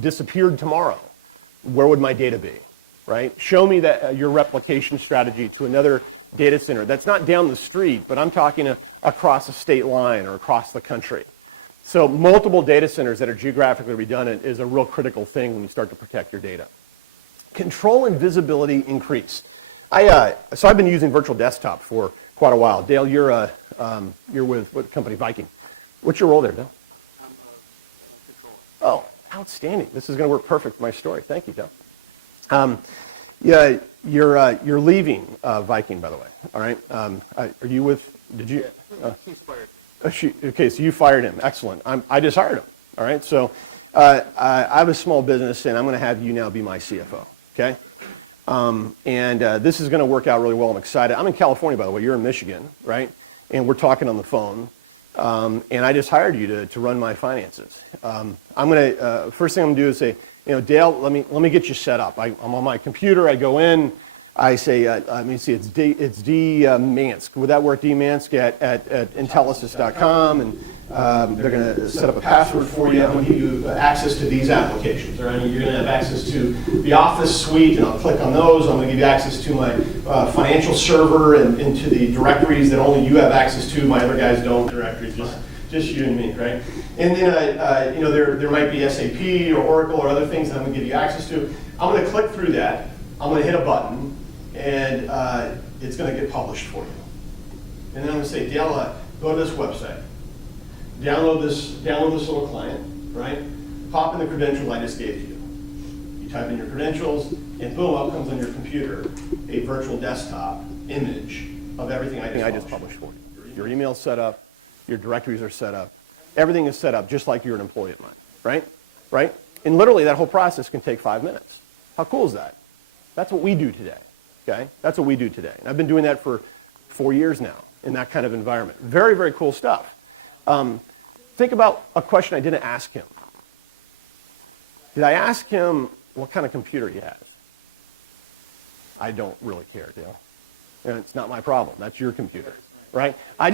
disappeared tomorrow, where would my data be, right? Show me that your replication strategy to another data center that's not down the street, but I'm talking across a state line or across the country. So multiple data centers that are geographically redundant is a real critical thing when you start to protect your data. Control and visibility increase. So I've been using virtual desktop for quite a while. Dale, you're with what company? Viking. What's your role there, Dale? I'm a controller. Oh, outstanding. This is going to work perfect for my story. Thank you, Dale. Yeah, you're leaving Viking, by the way. All right. Are you with? Did you? He's fired. Okay, so you fired him. Excellent. I just hired him. All right. So I have a small business, and I'm going to have you now be my CFO. Okay. This is going to work out really well. I'm excited. I'm in California, by the way. You're in Michigan, right? And we're talking on the phone. and I just hired you to run my finances. First thing I'm going to do is say, Dale, let me get you set up. I'm on my computer. I go in. I say, let me see, it's D Mansk. Would that work, D Mansk at Intelisys.com? And they're going to set up a password for you. I'm going to give you access to these applications. Or you're going to have access to the Office suite, and I'll click on those. I'm going to give you access to my financial server and into the directories that only you have access to. My other guys don't. Directories, just you and me, right? And then, there might be SAP or Oracle or other things that I'm going to give you access to. I'm going to click through that. I'm going to hit a button. And it's going to get published for you. And then I'm going to say, Dale, go to this website. Download this little client, right? Pop in the credentials I just gave you. You type in your credentials, and boom, up comes on your computer a virtual desktop image of everything I just published for you. Your email's set up, your directories are set up, everything is set up just like you're an employee of mine, right? And literally that whole process can take 5 minutes. How cool is that? That's what we do today. Okay, that's what we do today. And I've been doing that for 4 years now in that kind of environment. Very, very cool stuff. Think about a question I didn't ask him. Did I ask him what kind of computer he has? I don't really care, Dale. And it's not my problem. That's your computer, right? There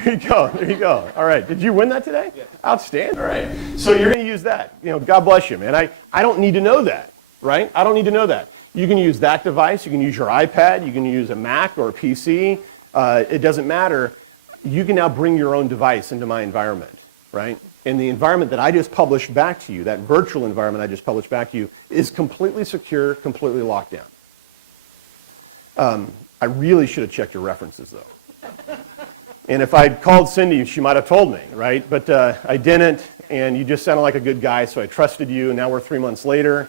you go. All right. Did you win that today? Yeah. Outstanding. All right. So you're going to use that. God bless you, man. I don't need to know that, right? I don't need to know that. You can use that device. You can use your iPad. You can use a Mac or a PC. It doesn't matter. You can now bring your own device into my environment, right? And the environment that I just published back to you, that virtual environment I just published back to you, is completely secure, completely locked down. I really should have checked your references, though. And if I'd called Cindy, she might have told me, right? But I didn't, and you just sounded like a good guy, so I trusted you, and now we're 3 months later.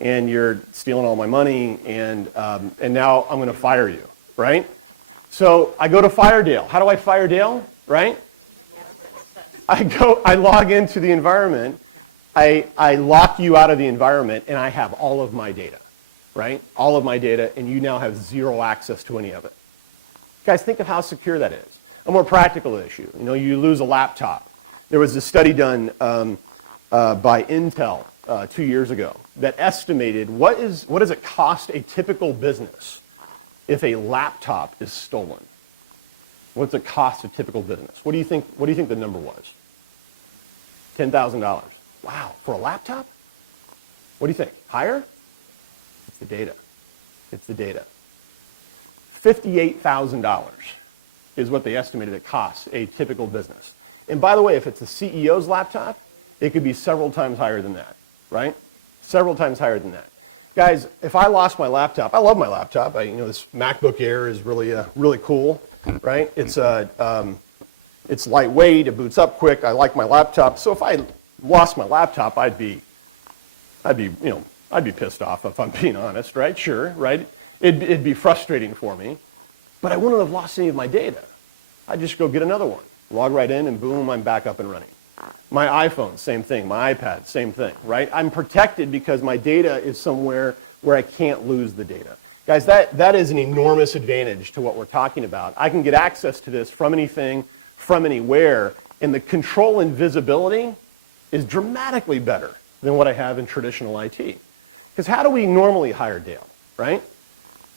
And you're stealing all my money, and now I'm going to fire you, right? So I go to fire Dale. How do I fire Dale, right? I log into the environment, I lock you out of the environment, and I have all of my data, right? All of my data, and you now have zero access to any of it. Guys, think of how secure that is. A more practical issue. You lose a laptop. There was a study done by Intel 2 years ago that estimated what does it cost a typical business if a laptop is stolen? What's the cost of typical business? What do you think the number was? $10,000. Wow, for a laptop? What do you think? Higher? It's the data. $58,000 is what they estimated it costs a typical business. And by the way, if it's the CEO's laptop, it could be several times higher than that, right? Several times higher than that. Guys, if I lost my laptop, I love my laptop. This MacBook Air is really cool, right? It's lightweight, it boots up quick. I like my laptop. So if I lost my laptop, I'd be pissed off if I'm being honest, right? Sure, right? It'd be frustrating for me, but I wouldn't have lost any of my data. I'd just go get another one, log right in, and boom, I'm back up and running. My iPhone, same thing. My iPad, same thing, right? I'm protected because my data is somewhere where I can't lose the data. Guys, that is an enormous advantage to what we're talking about. I can get access to this from anything, from anywhere, and the control and visibility is dramatically better than what I have in traditional IT. Because how do we normally hire Dale, right?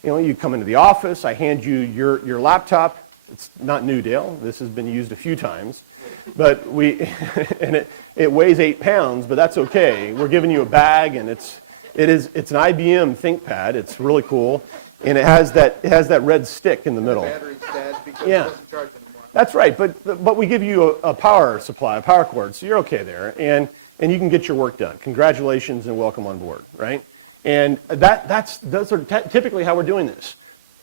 You come into the office, I hand you your laptop. It's not new, Dale. This has been used a few times. But and it weighs 8 pounds, but that's okay. We're giving you a bag, and it's an IBM ThinkPad. It's really cool, and it has that red stick in the middle. Battery's dead because Yeah. it doesn't charge anymore. That's right, but we give you a power supply, a power cord, so you're okay there, and you can get your work done. Congratulations and welcome on board, right? And those are typically how we're doing this.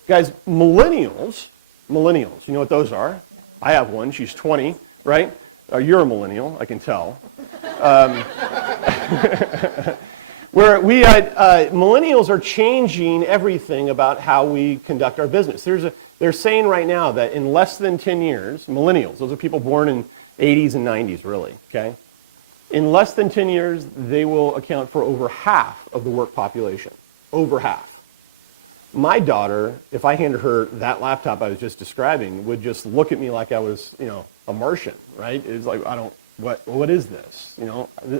Guys, millennials, you know what those are? I have one, she's 20, right? You're a millennial, I can tell. Millennials are changing everything about how we conduct our business. They're saying right now that in less than 10 years, millennials, those are people born in 80s and 90s, really, okay? In less than 10 years, they will account for over half of the work population. Over half. my daughter, if I handed her that laptop I was just describing, would just look at me like I was, a Martian, right? It's like, what is this?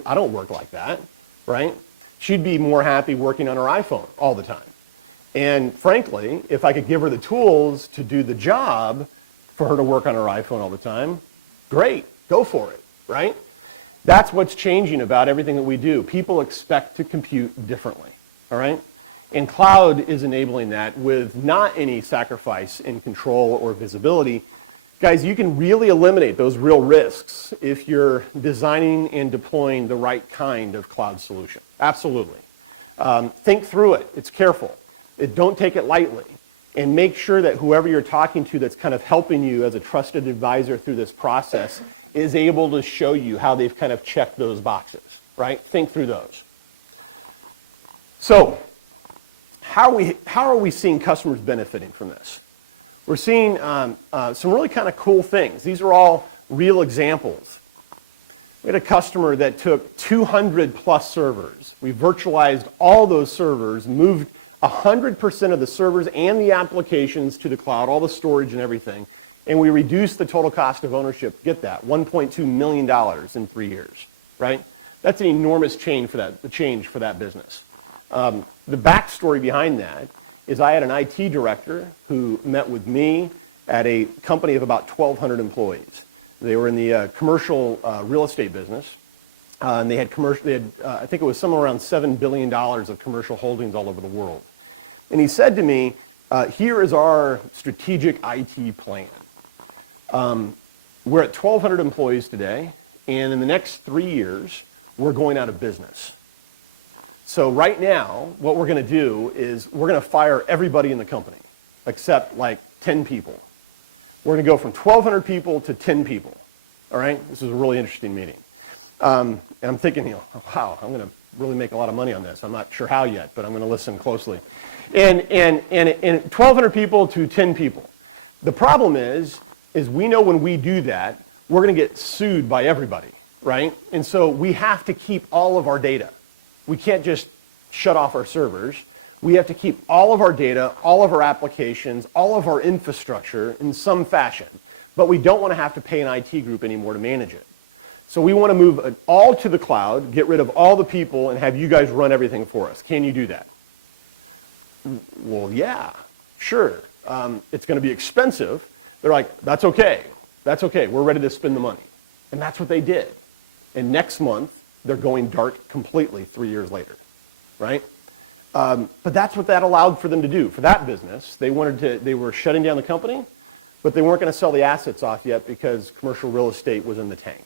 I don't work like that, right? She'd be more happy working on her iPhone all the time. And frankly, if I could give her the tools to do the job for her to work on her iPhone all the time, great, go for it, right? That's what's changing about everything that we do. People expect to compute differently, all right? And cloud is enabling that with not any sacrifice in control or visibility. Guys, you can really eliminate those real risks if you're designing and deploying the right kind of cloud solution. Absolutely. Think through it. It's careful. Don't take it lightly. And make sure that whoever you're talking to that's kind of helping you as a trusted advisor through this process is able to show you how they've kind of checked those boxes, right? Think through those. So, how are we seeing customers benefiting from this? We're seeing some really kind of cool things. These are all real examples. We had a customer that took 200 plus servers. We virtualized all those servers, moved 100% of the servers and the applications to the cloud, all the storage and everything, and we reduced the total cost of ownership, get that, $1.2 million in 3 years, right? That's an enormous change for that business. The backstory behind that is I had an IT director who met with me at a company of about 1,200 employees. They were in the commercial real estate business, and they had I think it was somewhere around $7 billion of commercial holdings all over the world. And he said to me, here is our strategic IT plan. We're at 1,200 employees today, and in the next 3 years, we're going out of business. So right now, what we're going to do is we're going to fire everybody in the company, except like 10 people. We're going to go from 1,200 people to 10 people, all right? This is a really interesting meeting. And I'm thinking, wow, I'm going to really make a lot of money on this. I'm not sure how yet, but I'm going to listen closely. And 1,200 people to 10 people. The problem is we know when we do that, we're going to get sued by everybody, right? And so we have to keep all of our data. We can't just shut off our servers. We have to keep all of our data, all of our applications, all of our infrastructure in some fashion. But we don't want to have to pay an IT group anymore to manage it. So we want to move it all to the cloud, get rid of all the people, and have you guys run everything for us. Can you do that? Well, yeah, sure. It's going to be expensive. They're like, that's okay. That's okay. We're ready to spend the money. And that's what they did. And next month, they're going dark completely 3 years later, right? But that's what that allowed for them to do. For that business, they were shutting down the company, but they weren't going to sell the assets off yet because commercial real estate was in the tank.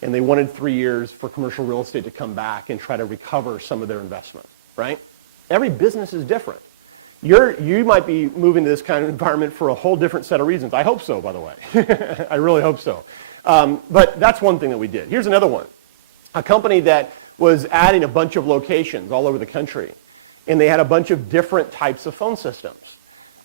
And they wanted 3 years for commercial real estate to come back and try to recover some of their investment, right? Every business is different. You might be moving to this kind of environment for a whole different set of reasons. I hope so, by the way. I really hope so. But that's one thing that we did. Here's another one. A company that was adding a bunch of locations all over the country, and they had a bunch of different types of phone systems.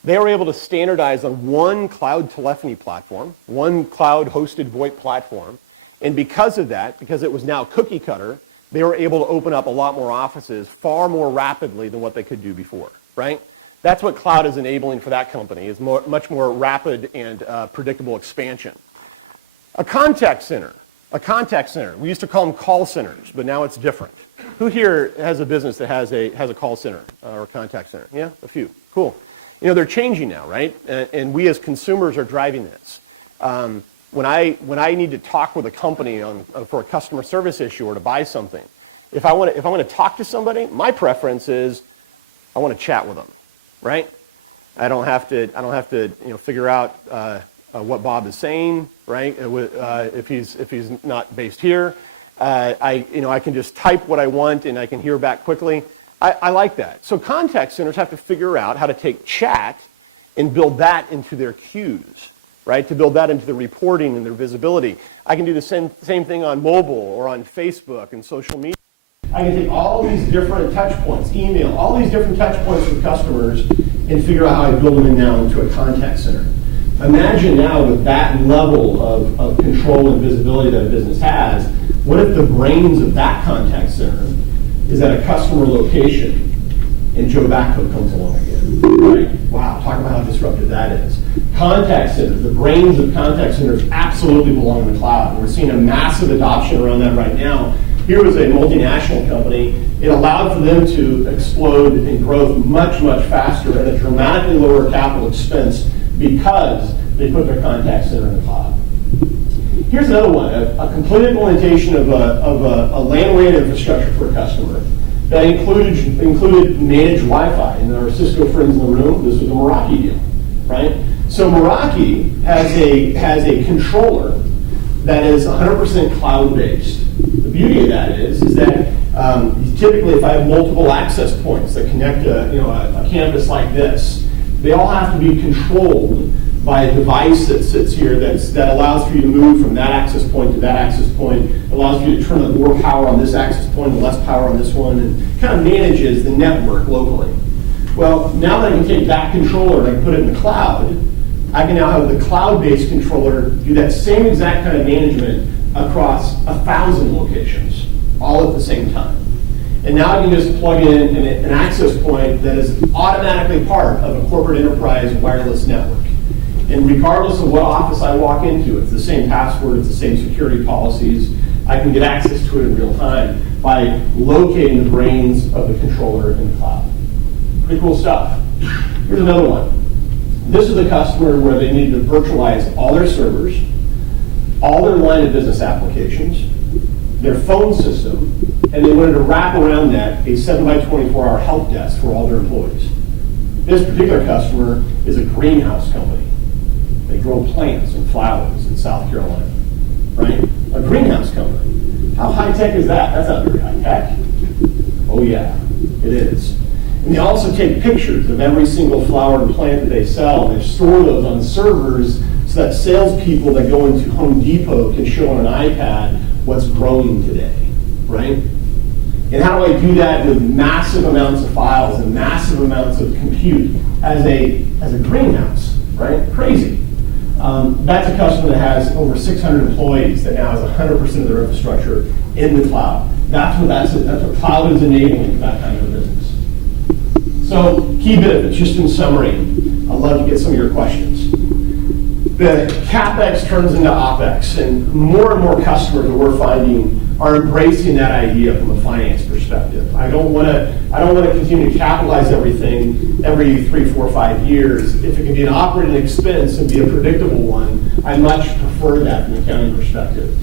They were able to standardize on one cloud telephony platform, one cloud-hosted VoIP platform, and because of that, because it was now cookie cutter, they were able to open up a lot more offices far more rapidly than what they could do before, right? That's what cloud is enabling for that company, is much more rapid and predictable expansion. A contact center. We used to call them call centers, but now it's different. Who here has a business that has a call center or a contact center? Yeah, a few. Cool. They're changing now, right? And we as consumers are driving this. When I need to talk with a company for a customer service issue or to buy something, if I want to talk to somebody, my preference is I want to chat with them, right? I don't have to figure out what Bob is saying, right? If he's not based here, I can just type what I want and I can hear back quickly. I like that. So contact centers have to figure out how to take chat and build that into their queues, right? To build that into the reporting and their visibility. I can do the same thing on mobile or on Facebook and social media. I can take all these different touch points, email, all these different touch points with customers and figure out how I build them in now into a contact center. Imagine now with that level of control and visibility that a business has, what if the brains of that contact center is at a customer location and Joe Backhoe comes along again? right? Wow, talk about how disruptive that is. Contact centers, the brains of contact centers absolutely belong in the cloud. And we're seeing a massive adoption around that right now. Here was a multinational company. It allowed for them to explode in growth much, much faster at a dramatically lower capital expense because they put their contact center in the cloud. Here's another one, a complete implementation of a LAN-WAN infrastructure for a customer that included managed Wi-Fi. And our Cisco friends in the room, this was a Meraki deal, right? So Meraki has a controller that is 100% cloud-based. The beauty of that is that typically if I have multiple access points that connect a campus like this, they all have to be controlled by a device that sits here that allows for you to move from that access point to that access point, allows for you to turn on more power on this access point and less power on this one, and kind of manages the network locally. Well, now that I can take that controller and I can put it in the cloud, I can now have the cloud-based controller do that same exact kind of management across 1,000 locations, all at the same time. And now I can just plug in an access point that is automatically part of a corporate enterprise wireless network. And regardless of what office I walk into, it's the same password, it's the same security policies, I can get access to it in real time by locating the brains of the controller in the cloud. Pretty cool stuff. Here's another one. This is a customer where they needed to virtualize all their servers, all their line of business applications, their phone system, and they wanted to wrap around that a 7x24-hour help desk for all their employees. This particular customer is a greenhouse company. They grow plants and flowers in South Carolina, right? A greenhouse company. How high-tech is that? That's not very high-tech. Oh yeah, it is. And they also take pictures of every single flower and plant that they sell, and they store those on servers so that salespeople that go into Home Depot can show on an iPad what's growing today, right? And how do I do that with massive amounts of files and massive amounts of compute as a greenhouse, right? Crazy. That's a customer that has over 600 employees that now has 100% of their infrastructure in the cloud. That's what cloud is enabling for that kind of a business. So key benefits, just in summary. I'd love to get some of your questions. The CapEx turns into OpEx, and more customers that we're finding are embracing that idea from a finance perspective. I don't want to continue to capitalize everything every 3, 4, 5 years. If it can be an operating expense and be a predictable one, I much prefer that from an accounting perspective,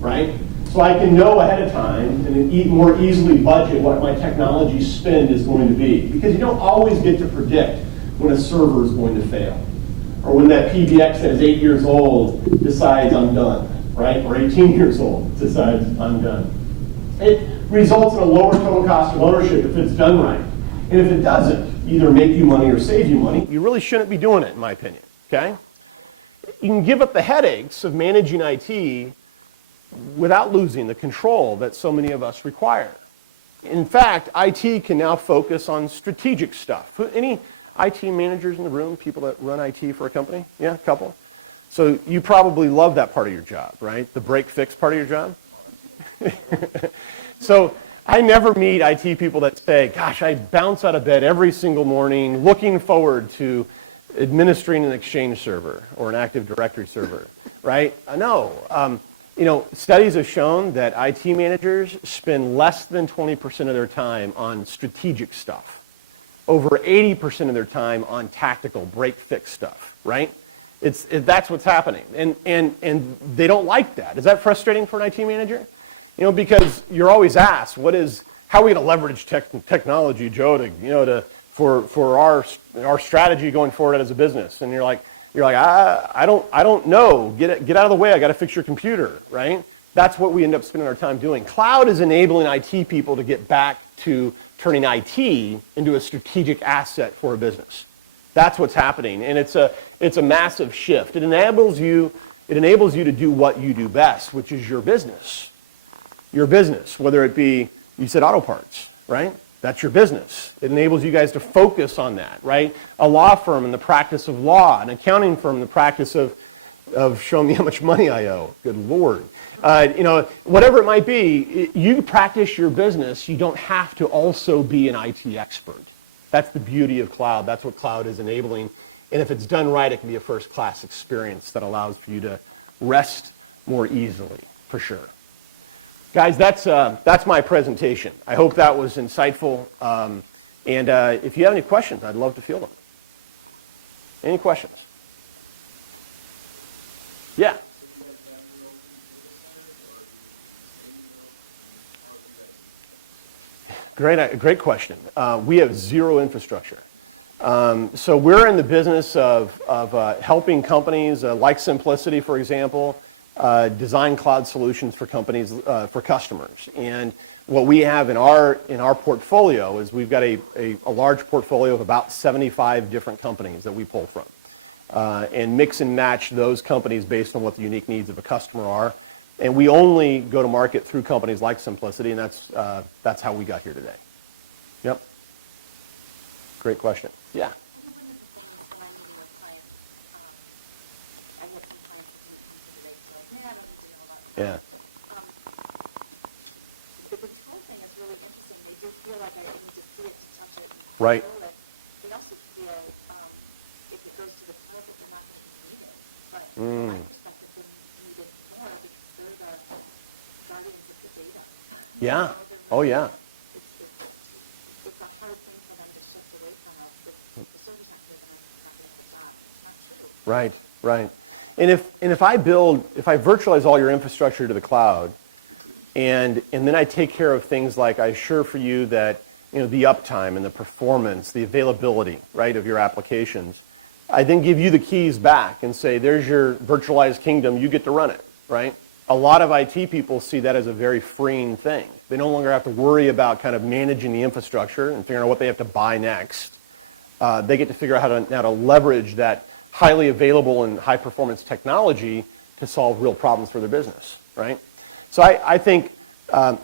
right? So I can know ahead of time and more easily budget what my technology spend is going to be. Because you don't always get to predict when a server is going to fail. Or when that PBX that is 8 years old decides I'm done, right? Or 18 years old decides I'm done. It results in a lower total cost of ownership if it's done right. And if it doesn't, either make you money or save you money, you really shouldn't be doing it, in my opinion, okay? You can give up the headaches of managing IT without losing the control that so many of us require. In fact, IT can now focus on strategic stuff. Any IT managers in the room, people that run IT for a company? Yeah, a couple. So you probably love that part of your job, right? The break-fix part of your job? So I never meet IT people that say, gosh, I bounce out of bed every single morning looking forward to administering an Exchange server or an Active Directory server, right? No. Studies have shown that IT managers spend less than 20% of their time on strategic stuff. Over 80% of their time on tactical break-fix stuff, right? That's what's happening. And they don't like that. Is that frustrating for an IT manager? Because you're always asked, how are we going to leverage technology, Joe, for our strategy going forward as a business? And you're like, I don't know. Get out of the way. I got to fix your computer, right? That's what we end up spending our time doing. Cloud is enabling IT people to get back to turning IT into a strategic asset for a business. That's what's happening, and it's a massive shift. It enables you to do what you do best, which is your business. Your business, whether it be, you said auto parts, right? That's your business. It enables you guys to focus on that, right? A law firm in the practice of law, an accounting firm in the practice of showing me how much money I owe. Good Lord. Whatever it might be, you practice your business. You don't have to also be an IT expert. That's the beauty of cloud. That's what cloud is enabling. And if it's done right, it can be a first-class experience that allows for you to rest more easily, for sure. Guys, that's my presentation. I hope that was insightful. And if you have any questions, I'd love to field them. Any questions? Yeah. Great question. We have zero infrastructure. So we're in the business of helping companies like Simplicity, for example, design cloud solutions for companies, for customers. And what we have in our portfolio is we've got a large portfolio of about 75 different companies that we pull from, and mix and match those companies based on what the unique needs of a customer are. And we only go to market through companies like Simplicity, and that's how we got here today. Yep. Great question. Yeah. Yeah. The control thing is really interesting. They do feel like I need to see it to touch it. Right. They also feel if it goes to the cloud that they're not going to need it. But from my perspective, they need it more because they're the guardians of the data. Yeah. Oh, yeah. It's a hard thing for them to shift away from us. The service not taking something like that. It's not true. Right. Right. And if I virtualize all your infrastructure to the cloud, and then I take care of things like I assure for you that the uptime and the performance, the availability, right, of your applications, I then give you the keys back and say, there's your virtualized kingdom, you get to run it, right? A lot of IT people see that as a very freeing thing. They no longer have to worry about kind of managing the infrastructure and figuring out what they have to buy next. They get to figure out how to leverage that highly available and high performance technology to solve real problems for their business, right? So I think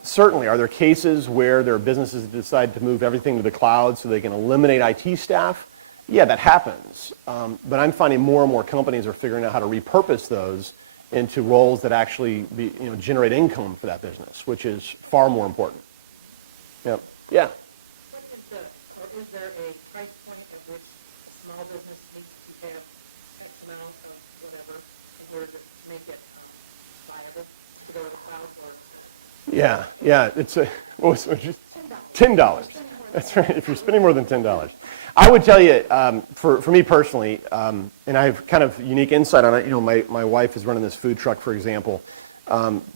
certainly, are there cases where there are businesses that decide to move everything to the cloud so they can eliminate IT staff? Yeah, that happens. But I'm finding more and more companies are figuring out how to repurpose those into roles that actually generate income for that business, which is far more important. Yep. Yeah. Is there a price point at which a small business needs to have X amount of whatever in order to make it viable to go to the cloud? Or Yeah. It's $10. That's right. If you're spending more than $10, I would tell you, for me personally, and I have kind of unique insight on it. My wife is running this food truck, for example.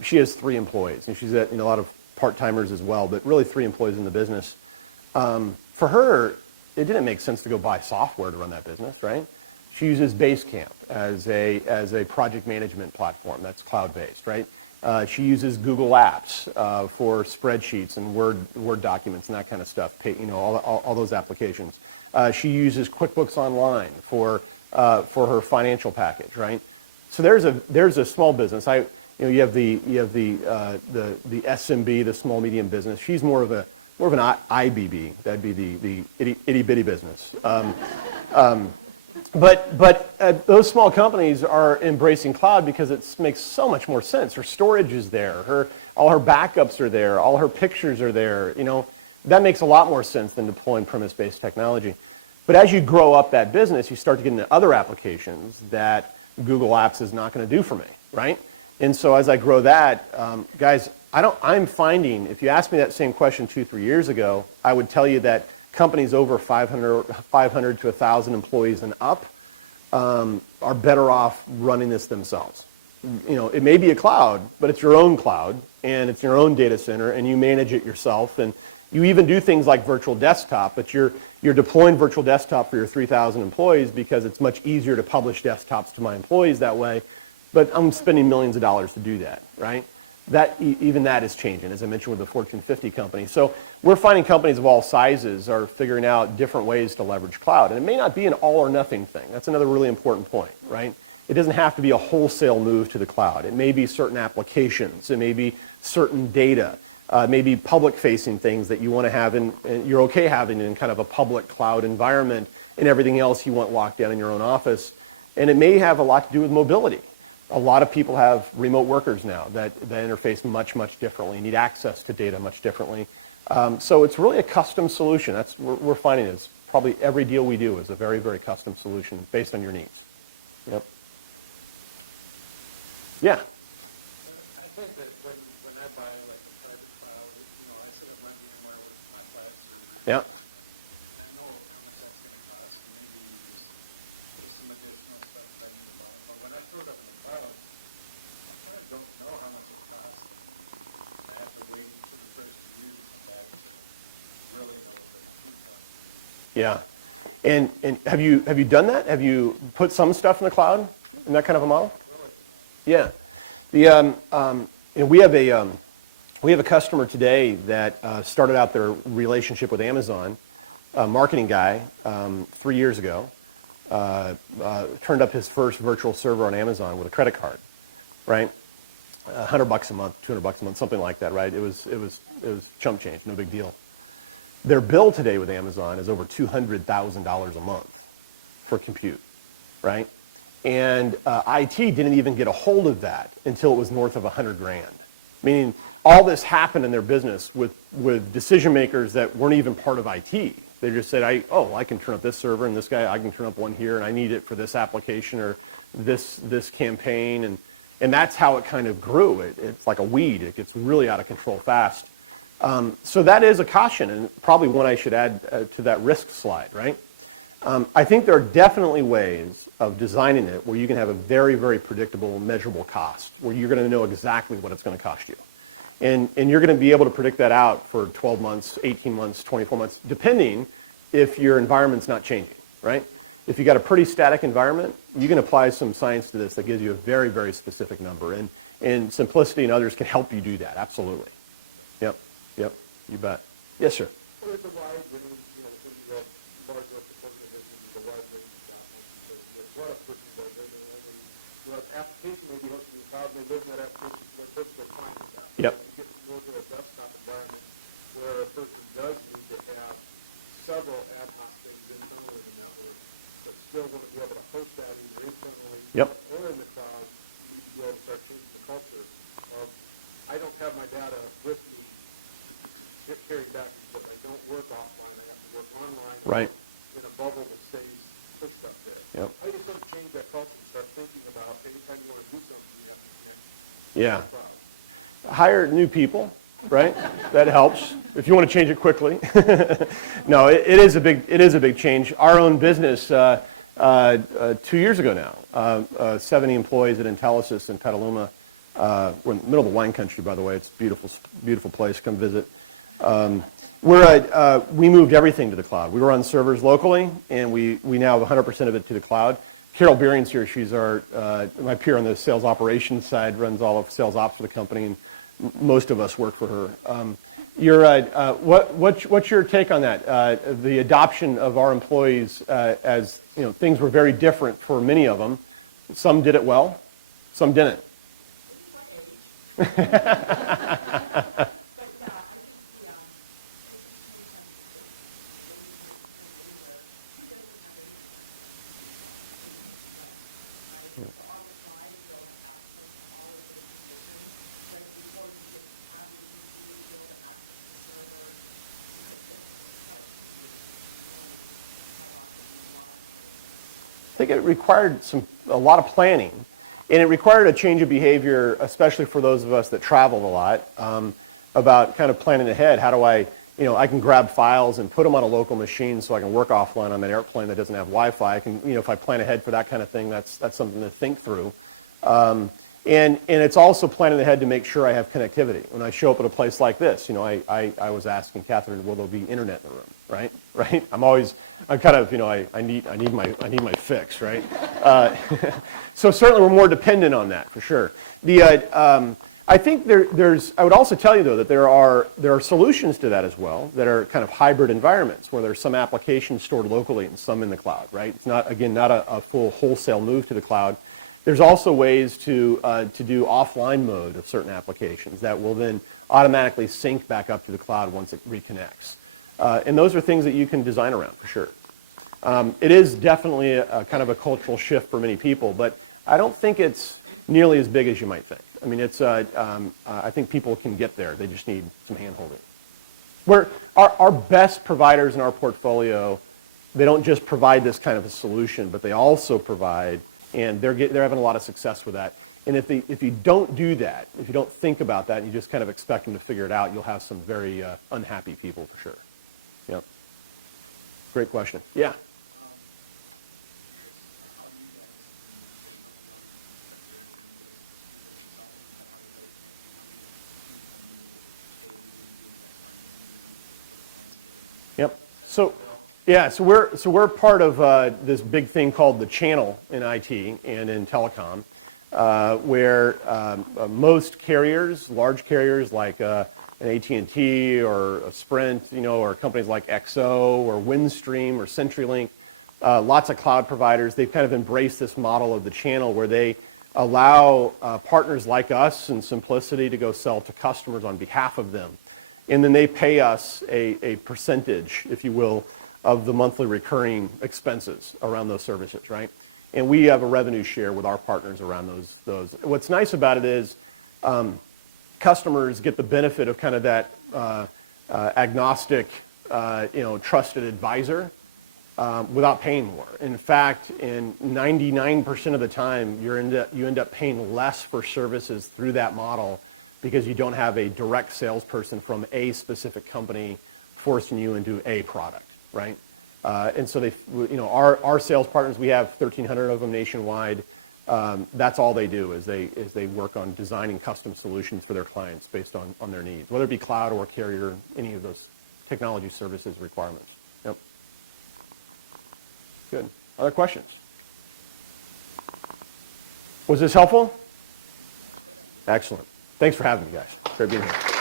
She has 3 employees, and she's at a lot of part-timers as well, but really 3 employees in the business. For her, it didn't make sense to go buy software to run that business, right? She uses Basecamp as a project management platform that's cloud-based, right? She uses Google Apps for spreadsheets and Word documents and that kind of stuff. All those applications. She uses QuickBooks Online for her financial package, right? So there's a small business. You have the SMB, the small medium business. She's more of an IBB. That'd be the itty bitty business. But those small companies are embracing cloud because it makes so much more sense. Her storage is there. All her backups are there. All her pictures are there. That makes a lot more sense than deploying premise-based technology. But as you grow up that business, you start to get into other applications that Google Apps is not going to do for me, right? And so as I grow that, guys, I'm finding, if you asked me that same question 2-3 years ago, I would tell you that companies over 500 to 1,000 employees and up are better off running this themselves. It may be a cloud, but it's your own cloud, and it's your own data center, and you manage it yourself. And you even do things like virtual desktop, but you're deploying virtual desktop for your 3,000 employees because it's much easier to publish desktops to my employees that way. But I'm spending millions of dollars to do that, right? Even that is changing, as I mentioned with the Fortune 50 company. So we're finding companies of all sizes are figuring out different ways to leverage cloud. And it may not be an all or nothing thing. That's another really important point, right? It doesn't have to be a wholesale move to the cloud. It may be certain applications. It may be certain data. It may be public-facing things that you want to have and you're okay having in kind of a public cloud environment, and everything else you want locked down in your own office. And it may have a lot to do with mobility. A lot of people have remote workers now that interface much, much differently, need access to data much differently. So it's really a custom solution. That's what we're finding is Probably every deal we do is a very, very custom solution based on your needs. Yep. Yeah. I think that when I buy like a private cloud, I set up my VMware with my flash server. Yeah. I know how much that's going to cost, and maybe just some additional stuff that I need to buy. But when I throw it up in the cloud, I kind of don't know how much it costs. I have to wait for the person to use that to really know what the details. Yeah. And have you done that? Have you put some stuff in the cloud in that kind of a model? Yeah. The we have a customer today that started out their relationship with Amazon, a marketing guy 3 years ago, turned up his first virtual server on Amazon with a credit card, right? $100 a month, $200 a month, something like that, right? It was chump change, no big deal. Their bill today with Amazon is over $200,000 a month for compute, right? And IT didn't even get a hold of that until it was north of $100,000. Meaning all this happened in their business with decision makers that weren't even part of IT. They just said, I can turn up this server, and this guy, I can turn up one here, and I need it for this application or this campaign. And that's how it kind of grew. It's like a weed. It gets really out of control fast. So that is a caution, and probably one I should add to that risk slide, right? I think there are definitely ways of designing it where you can have a very, very predictable, measurable cost, where you're going to know exactly what it's going to cost you. And you're going to be able to predict that out for 12 months, 18 months, 24 months, depending if your environment's not changing, right? If you got a pretty static environment, you can apply some science to this that gives you a very, very specific number. And Simplicity and others can help you do that, absolutely. Yep, you bet. Yes, sir. Well, it's a wide range, when you have large organizations, it's a wide range of documents. There's a lot of person that application may be hosted in the cloud, they live in that application, so they're perfectly fine with that. Yep. You get more to a desktop environment where a person does need to have several ad hoc things internally in the network, but still want to be able to host that either internally or in the cloud. You need to be able to start changing the culture of, I don't have my data with me, get carried back and forth. I don't work offline. I have to work online. Right. In a bubble that stays put stuff there. Yep. How do you sort of change that culture and start thinking about anytime you want to do something, you have to connect Yeah. to the cloud? Hire new people, right? That helps if you want to change it quickly. No, it is a big change. Our own business 2 years ago now, 70 employees at Intelisys in Petaluma. We're in the middle of the wine country, by the way. It's a beautiful place. Come visit. We moved everything to the cloud. We run servers locally, and we now have 100% of it to the cloud. Carol Beering's here. She's my peer on the sales operations side, runs all of sales ops for the company, and most of us work for her. What's your take on that? The adoption of our employees, as things were very different for many of them. Some did it well, some didn't. I think it required a lot of planning, and it required a change of behavior, especially for those of us that traveled a lot, about kind of planning ahead. How do I can grab files and put them on a local machine so I can work offline on that airplane that doesn't have Wi-Fi. I can, if I plan ahead for that kind of thing, that's something to think through. And it's also planning ahead to make sure I have connectivity. When I show up at a place like this, I was asking Catherine, will there be internet in the room, right? I'm kind of, I need my fix, right? So certainly we're more dependent on that for sure. I think I would also tell you though that there are solutions to that as well that are kind of hybrid environments where there's some applications stored locally and some in the cloud, right? It's not a full wholesale move to the cloud. There's also ways to do offline mode of certain applications that will then automatically sync back up to the cloud once it reconnects. And those are things that you can design around for sure. It is definitely a kind of a cultural shift for many people, but I don't think it's nearly as big as you might think. I mean, I think people can get there. They just need some hand-holding. Our best providers in our portfolio they don't just provide this kind of a solution, but they also provide, and they're having a lot of success with that. And if you don't do that, if you don't think about that, and you just kind of expect them to figure it out, you'll have some very unhappy people for sure. Yep. Great question. Yeah. Yep. So, yeah. So we're part of this big thing called the channel in IT and in telecom, where most carriers, large carriers like an AT&T or a Sprint, or companies like XO or Windstream or CenturyLink, lots of cloud providers, they've kind of embraced this model of the channel where they allow partners like us and Simplicity to go sell to customers on behalf of them. And then they pay us a percentage, if you will, of the monthly recurring expenses around those services, right? And we have a revenue share with our partners around those. What's nice about it is customers get the benefit of kind of that agnostic, trusted advisor without paying more. In fact, in 99% of the time, you end up paying less for services through that model because you don't have a direct salesperson from a specific company forcing you into a product, right? And so our sales partners, we have 1,300 of them nationwide. That's all they do is they work on designing custom solutions for their clients based on their needs, whether it be cloud or carrier, any of those technology services requirements. Yep. Good. Other questions? Was this helpful? Excellent. Thanks for having me, guys. Great being here.